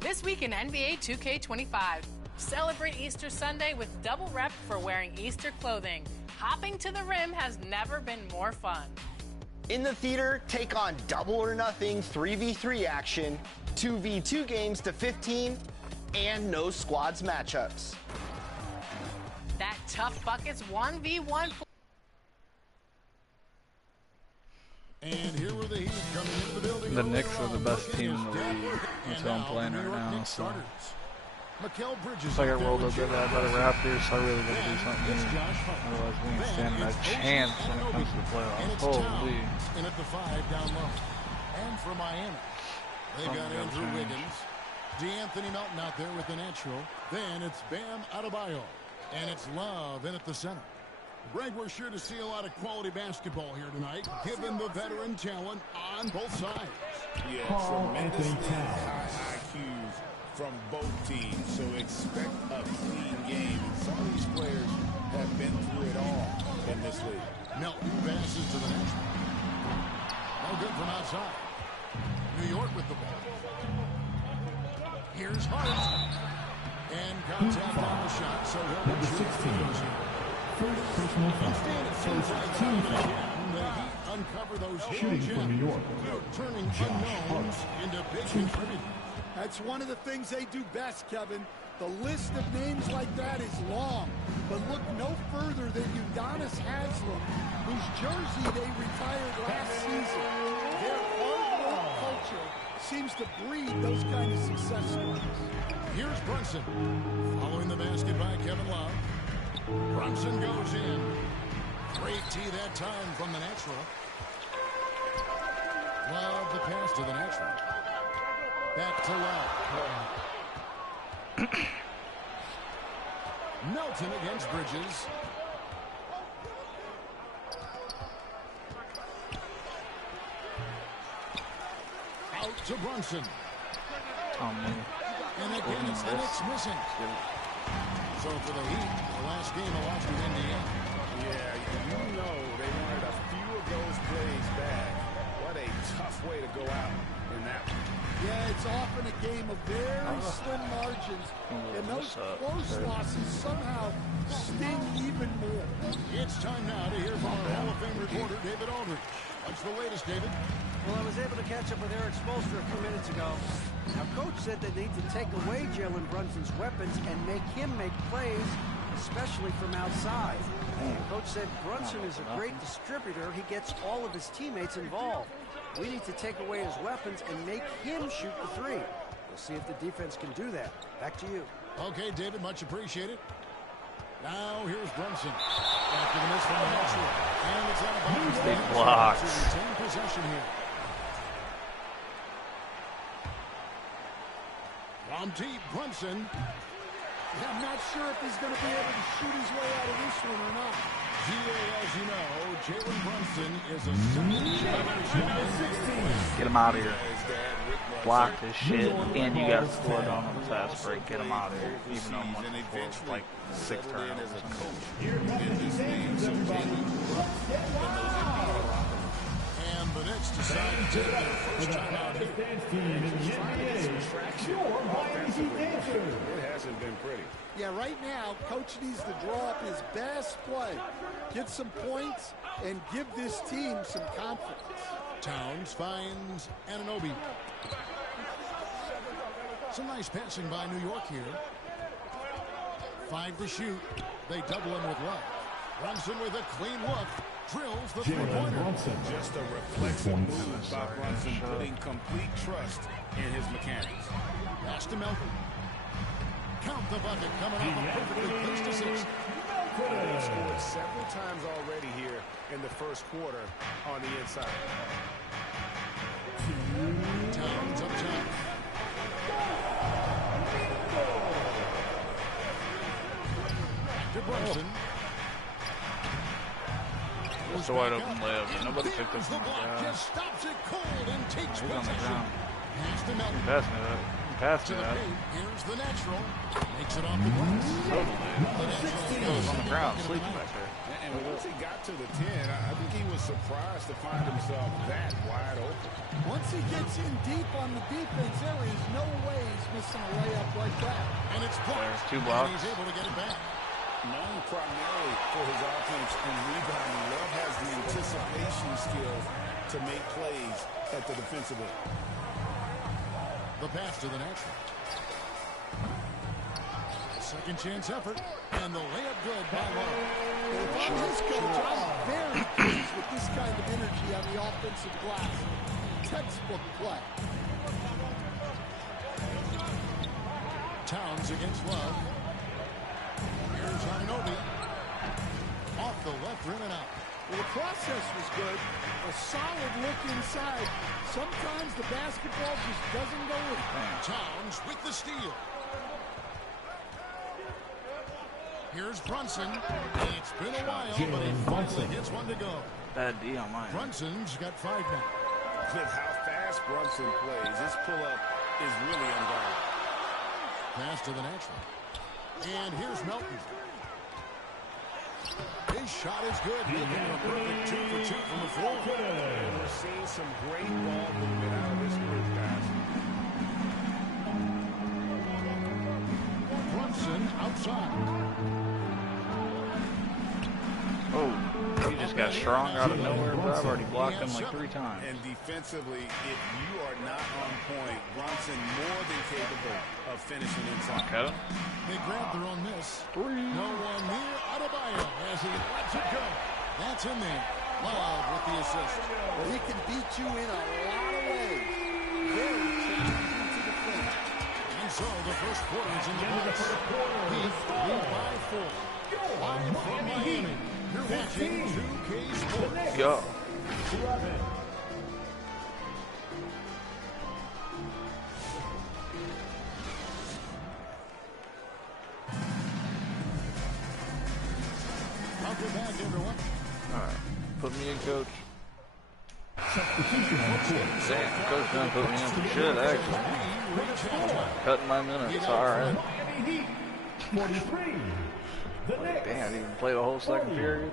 This week in NBA 2K25, celebrate Easter Sunday with double rep for wearing Easter clothing. Hopping to the rim has never been more fun. In the theater, take on double or nothing 3v3 action, 2v2 games to 15, and no squads matchups. That Tough Buckets 1v1. And here were the Heat coming into the building. The Knicks are the best team in the league. That's what I'm playing right now. So if I get rolled up by the Raptors, I really got to do something. Otherwise, we ain't standing a chance when it comes to the playoffs. Holy. In at the 5 down low. And for Miami, they've got Andrew Wiggins, DeAnthony Melton out there with the natural. Then it's Bam Adebayo. And it's Love in at the center. Greg, we're sure to see a lot of quality basketball here tonight, given the veteran talent on both sides. Yeah, tremendously high IQs from both teams, so expect a clean game. And some of these players have been through it all in this league. Melton passes to the national. No good from outside. New York with the ball. Here's Hart. And contact on the shot, so he'll be 16. First personal foul. Instead, it seems like time again, the Heat uncover those Shooting hidden for New York, gems, turning unknowns into big contributors. That's one of the things they do best, Kevin. The list of names like that is long, but look no further than Udonis Haslem, whose jersey they retired last season. Their hard work culture seems to breed those kind of success stories. Here's Brunson, following the basket by Kevin Love. Brunson goes in. Great tee that time from the natural. Love the pass to the natural. Back to Love. Melton against Bridges. Out to Brunson. Oh, man. And again, it's missing. So for the Heat, the last game of lost to Indiana. Yeah, you know they wanted a few of those plays back. What a tough way to go out in that one. Yeah, it's often a game of very slim margins, and those close losses somehow sting even more. It's time now to hear from our Hall of Fame reporter, David Aldridge. What's the latest, David? Well, I was able to catch up with Eric Spoelstra a few minutes ago. Now, Coach said they need to take away Jalen Brunson's weapons and make him make plays, especially from outside. Coach said Brunson is a great distributor. He gets all of his teammates involved. We need to take away his weapons and make him shoot the three. We'll see if the defense can do that. Back to you. Okay, David, much appreciated. Now here's Brunson. After the miss from the natural. And it's out of bounds. Big blocks. Retain possession here. From deep, Brunson. Yeah, I'm not sure if he's going to be able to shoot his way out of this one or not. As you know, Jalen Brunson is a Get him out of here. Block this shit. And you got to score it on the fast break. Get him out of here. Even though I'm looking for like 6 turnovers. And the Knicks decide to take their first time out here. It hasn't been pretty. Yeah, right now, Coach needs to draw up his best play, get some points, and give this team some confidence. Towns finds Anunoby. Some nice passing by New York here. 5 to shoot. They double him with Love. Brunson with a clean look. Drills the three-pointer. Just a reflexive move by Brunson, putting complete trust in his mechanics. Pass to Melton. Count the bucket coming off a perfectly placed assist. They've scored several times already here in the first quarter on the inside. Towns up top. To Brunson. It's a wide open layup, but nobody picked up from the ground. Just stops it cold and takes He's on the possession. ground. Pass to Melton. Pass me that. Pass me that. Here's the natural. Makes it off the glass. He was on the ground, sleeping back there. And once he got to the 10, I think he was surprised to find himself that wide open. Once he gets in deep on the defense, there is no way he's missing a layup like that. And it's blocked. There's 2 blocks. And he's able to get it back. Known primarily for his offense and rebounding, Love has the anticipation skills to make plays at the defensive end. The pass to the natural. Second chance effort. And the layup good by Love. This coach, I'm very pleased with this kind of energy on the offensive glass. Textbook play. Towns against Love. Here's Anunoby. Off the left rim and out. Well, the process was good. A solid look inside. Sometimes the basketball just doesn't go in. Towns with the steal. Here's Brunson. It's been a while, but he finally gets one to go. Bad D on mine. Brunson's got 5 now. With how fast Brunson plays, his pull-up is really unguarded. Pass to the natural. And here's Melton. His shot is good, making it a perfect 2 for 2 from the floor. We're seeing some great ball movement out of this group, guys. Brunson outside. Oh. He just got strong out of nowhere, bro. I've already blocked him like 3 times. And defensively, if you are not on point, Brunson more than capable of finishing inside. Okay. They grabbed their own miss. No one near Adebayo as he lets it go. That's in there. Love with the assist. Well, he can beat you in a lot of ways. Very challenging to defend. And so the first quarter is in the books. Heat lead by 4. Live from Miami, you're watching 2K Sports. Yo. Welcome back, everyone. Alright. Put me in, coach. Damn, coach done put me in for shit, actually. Cutting my minutes, alright. Like, damn, I didn't even play the whole second period.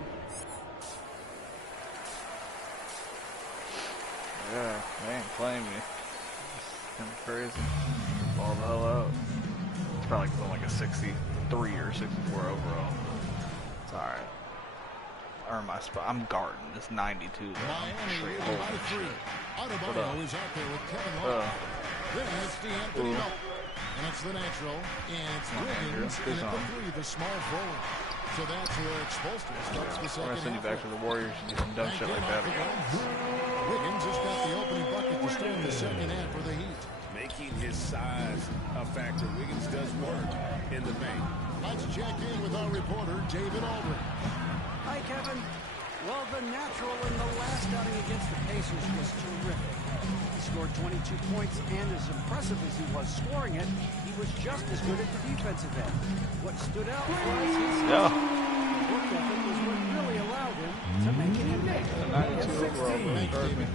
Yeah, they ain't playing me. It's kind of crazy. Ball the hell out. It's probably going like a 63 or 64 overall. It's alright. Earn my spot. I'm guarding. It's 92 though. I'm straight holding shit. Adebayo is out there with Kevin Love. Then it's DeAnthony Melton. And it's the natural. And it's Wiggins. And at the 3, the small forward. So that's where it's supposed to start the second half. I'm gonna send you back to the Warriors and do some dumb shit like that again. Wiggins has got the opening bucket to start the second half for the Heat. Making his size a factor. Wiggins does work in the paint. Let's check in with our reporter, David Aldridge. Hi, Kevin. Well, the natural in the last outing against the Pacers was terrific. He scored 22 points, and as impressive as he was scoring it, he was just as good at the defensive end. What stood out was his work ethic was what really allowed him to make an impact.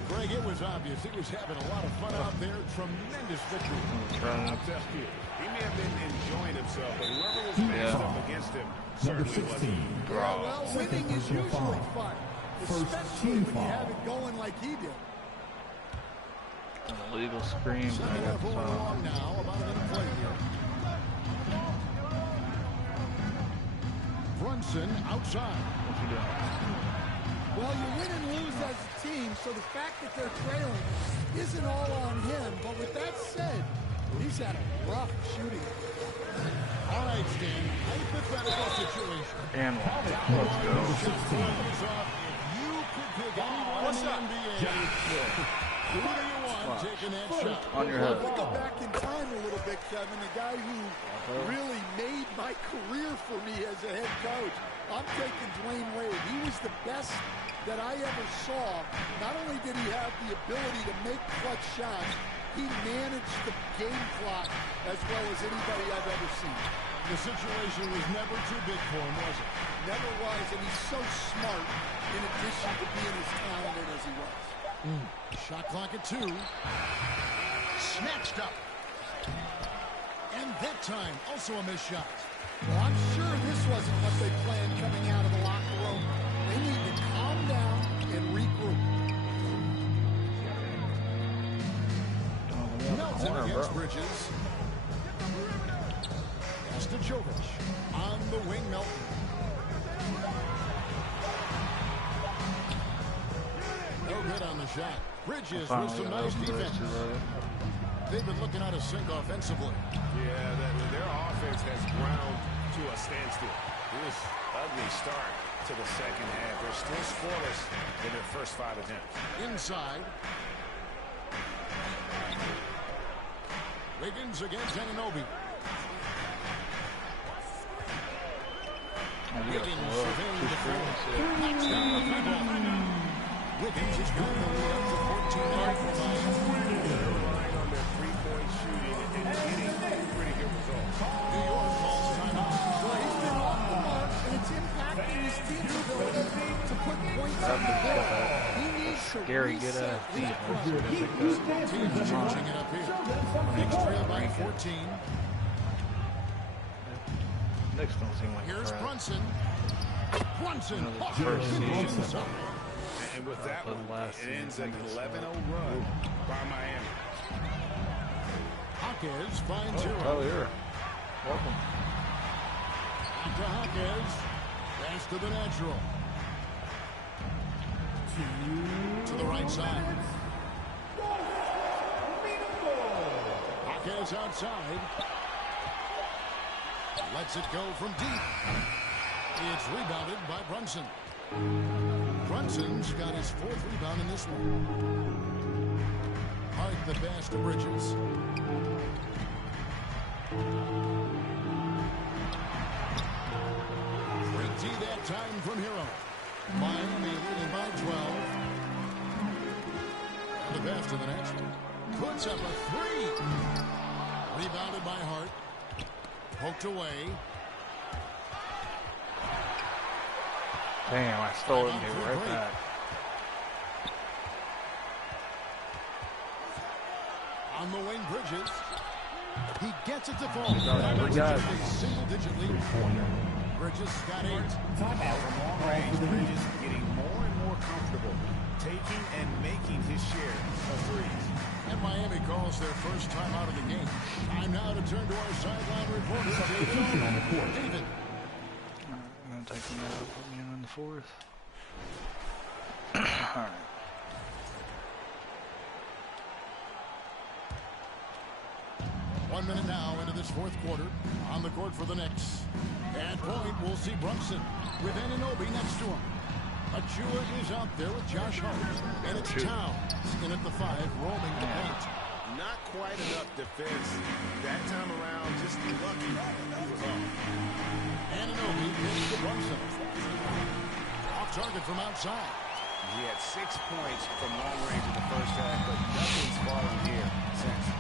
Greg, it was obvious he was having a lot of fun out there. Tremendous victory. He may have been enjoying himself, but whoever was matched up against him certainly wasn't. Well, winning is usually fun, especially when you have it going like he did. An illegal screen. Now, about a minute play here. Brunson outside. What you doing? Well, you win and lose as a team, so the fact that they're trailing isn't all on him. But with that said, he's had a rough shooting. All right, Stan. Hypothetical situation. And one. Let's go. You could pick anyone in the NBA. Who do you want taking that shot? On your head. Well, go back in time a little bit, Kevin. The guy who really made my career for me as a head coach. I'm taking Dwayne Wade. He was the best that I ever saw. Not only did he have the ability to make clutch shots, he managed the game clock as well as anybody I've ever seen. The situation was never too big for him, was it? Never was, and he's so smart in addition to being as talented as he was. Shot clock at 2. Snatched up. And that time, also a missed shot. Well, I'm sure this wasn't what they planned coming out of the locker room. They need to calm down and regroup. Melton against Bridges. Stojakovic on the wing, Melton. No good on the shot. Bridges with some nice defense. They've been looking out of sync offensively. Yeah, their offense has ground to a standstill. It was ugly start to the second half. They're still scoreless in their first 5 attempts. Inside. Wiggins against Anunoby. Wiggins surveying the floor. Knocks down the 3-ball. Wiggins has got the lead up to 14-9 for Miami. They're relying on their three-point shooting and getting pretty good results. New York calls timeout. Well, he's been off the mark, and it's impacting his team's ability to put points on the board. He needs to reset his approach. Teams changing it up here. Knicks trail by 14. Knicks don't seem like Here's Brunson. Brunson. First season. And with that one, it ends an 11-0 run by Miami. Hawkins finds Hero. Oh, here. Welcome. To Hawkins. Pass to the natural. To the right side. Pocket outside. Lets it go from deep. It's rebounded by Brunson. Brunson's got his 4th rebound in this one. Hart the pass to Bridges. That time from Hero. Miami leading by 12. And the pass to the next one. Puts up a 3. Rebounded by Hart. Poked away. Damn, I stole it and gave it right back. On the wing, Bridges. He gets it to fall. Single-digit lead. Bridges got 8. From long range, Bridges getting more and more comfortable, taking and making his share of threes. And Miami calls their first time out of the game. Time now to turn to our sideline reporter, David. On the court. David. I'm going to take him out, put me in the 4th. All right. One minute now into this 4th quarter. On the court for the Knicks. At point, we'll see Brunson with Anunoby next to him. Achua is out there with Josh Hart. And it's Towns in at the 5, roaming the paint. Not quite enough defense. That time around, just lucky he was off. Anunoby gets to Brunson. Off target from outside. He had 6 points from long range in the first half, but nothing's fallen here since.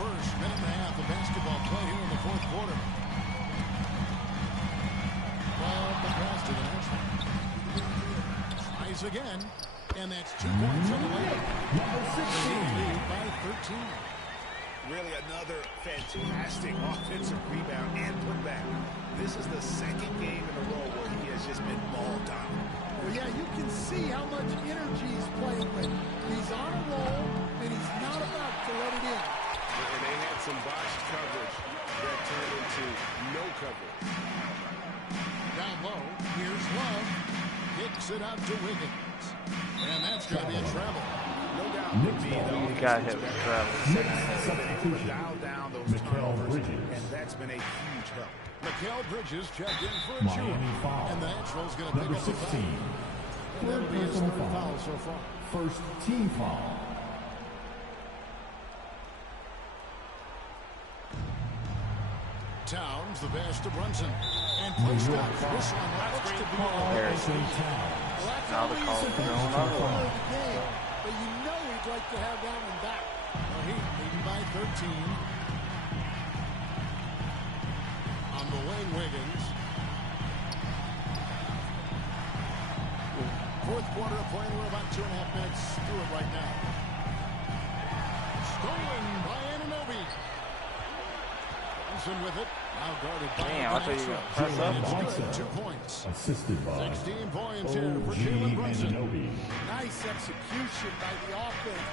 First minute and a half of basketball play here in the 4th quarter. Well, the pass to the next one. Tries again, and that's 2 points on the way. Number 16 lead by 13. Really another fantastic offensive rebound and putback. This is the 2nd game in a row where he has just been ball dominant. Well, yeah, you can see how much energy he's playing with. He's on a roll, and he's not about to let it in. And they had some botched coverage that turned into no coverage. Down low, here's Love. Kicks it out to Wiggins. And that's going to be a travel. No doubt with me, though. He got hit with travel. Dial down those turnovers, and that's been a huge help. Mikal Bridges checked in for Achua. And the Natural's going to pick up the foul. And that'll be his 3rd foul so far. First team foul. Towns, the pass to Brunson. And push stop. This one looks to be now the call is going on. But you know he'd like to have that one back. Well, Heat leading by 13. On the wing, Wiggins. 4th quarter of play. We're about 2.5 minutes through it right now. Stolen by Anunoby. Brunson with it. Now guarded by Damn, I thought you were going to press up. 2 points. Assisted by 16 points here for Jalen Brunson. Nice execution by the offense,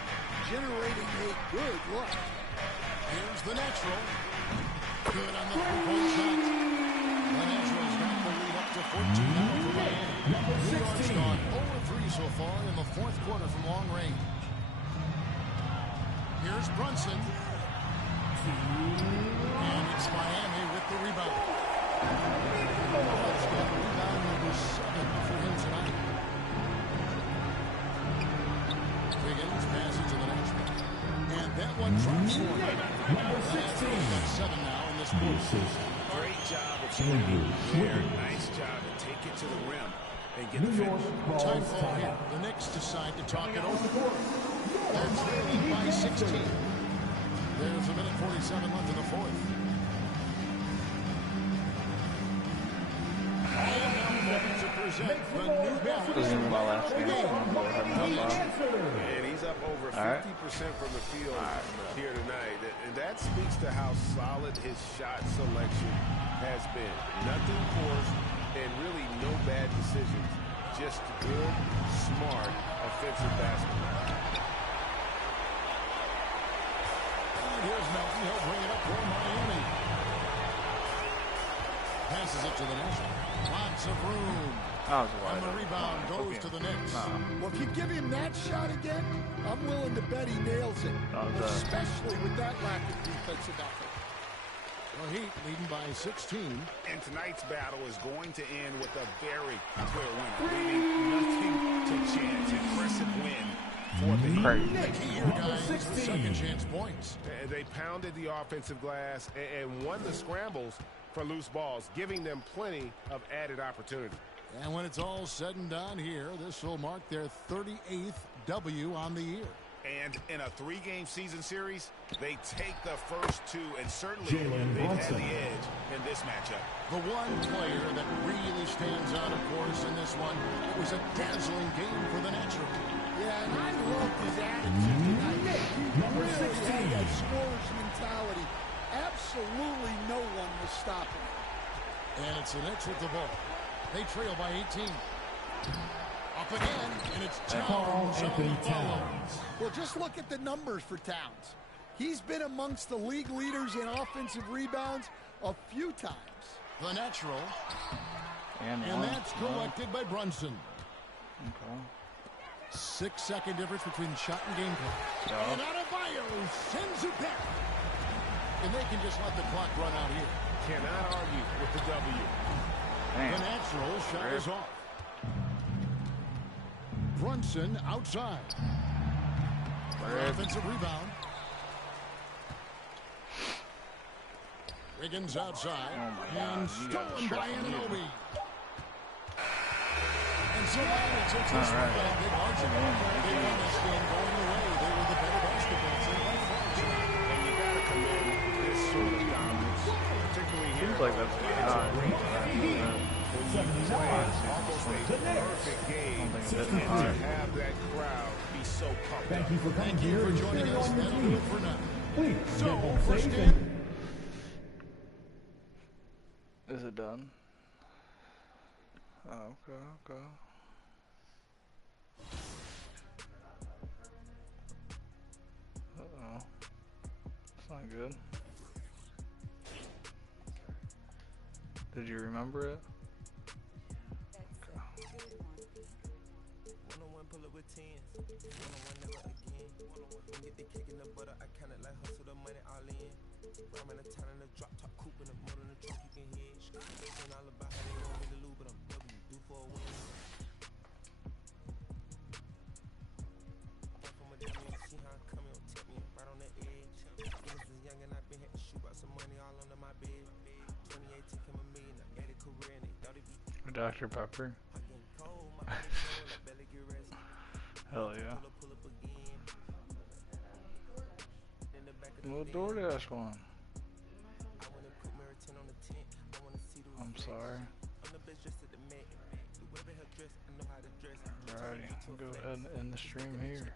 generating a good look. Here's the Natural. Good on the 3-point shot. The Natural's got the lead up to 14 now for Miami. New York's gone 0-3 so far in the 4th quarter from long range. Here's Brunson. And it's Miami with the rebound. That's got rebound number 7 for him tonight. Wiggins passes to the next one. And that one drops for him. Number 16. Got 7 now in this quarter. Great job of scoring there. Nice job to take it to the rim and get the finish. Time fall here. The Knicks decide to talk it over. They're trailing by 16. There's a minute 47 left in the 4th. To present the new and he's up over 50% from the field here tonight. And that speaks to how solid his shot selection has been. Nothing forced and really no bad decisions. Just good, smart, offensive basketball. Here's Melton. He'll bring it up for Miami. Passes it to the National. Lots of room. And the rebound goes to the Knicks. Well, if you give him that shot again, I'm willing to bet he nails it, especially with that lack of defensive effort. The Heat leading by 16. And tonight's battle is going to end with a very clear winner, leaving nothing to chance. Impressive win for the Heat. The key here, guys, second chance points. They pounded the offensive glass and won the scrambles for loose balls, giving them plenty of added opportunity. And when it's all said and done here, this will mark their 38th W on the year. And in a 3-game season series, they take the first 2, and certainly Jalen they've Brunson. had the edge in this matchup. The one player that really stands out, of course, in this one, it was a dazzling game for the Natural. Yeah, and I loved his attitude tonight. Really had that scorer's mentality. Absolutely no one was stopping him. And it's the Knicks with the ball. They trail by 18. Up again, and it's Towns on the follow. Well, just look at the numbers for Towns. He's been amongst the league leaders in offensive rebounds a few times. The Natural. And that's collected by Brunson. 6-second difference between shot and game clock. And Adebayo sends it back. And they can just let the clock run out here. Cannot argue with the W. The Natural shot is off. Brunson outside. Offensive rebound. Wiggins outside. And stolen by Anunoby. And so now it takes us by a big margin. They won this game going away. They were the better basketball team by far tonight. And you got to commend this sort of dominance, particularly here. Seems like that's Almost a perfect game to have that crowd be so pumped up. Thank you for coming Thank you here for and joining staying us. on That'll do your it for now. Please, So, get first safe in. Is it done? Oh, okay. Uh-oh. It's not good. Did you remember it? One-on-one pull up with tens. One-on-one never again. One-on-one get the cake in the butter. I kinda like hustle the money all in. Rhyme in the town in the drop top coupe in the motor in the trunk you can hear. It's all about how they want me to lose, but I'm W due for a win. From a dummy, see how I'm coming, don't tip me right on the edge. Niggas was young and I been had to shoot out some money all under my bed. 2018 came a million, I made a career and they thought it'd be Dr. Pepper. Hell yeah. Little DoorDash one. I'm sorry. Alrighty, I'll go ahead and end the stream here.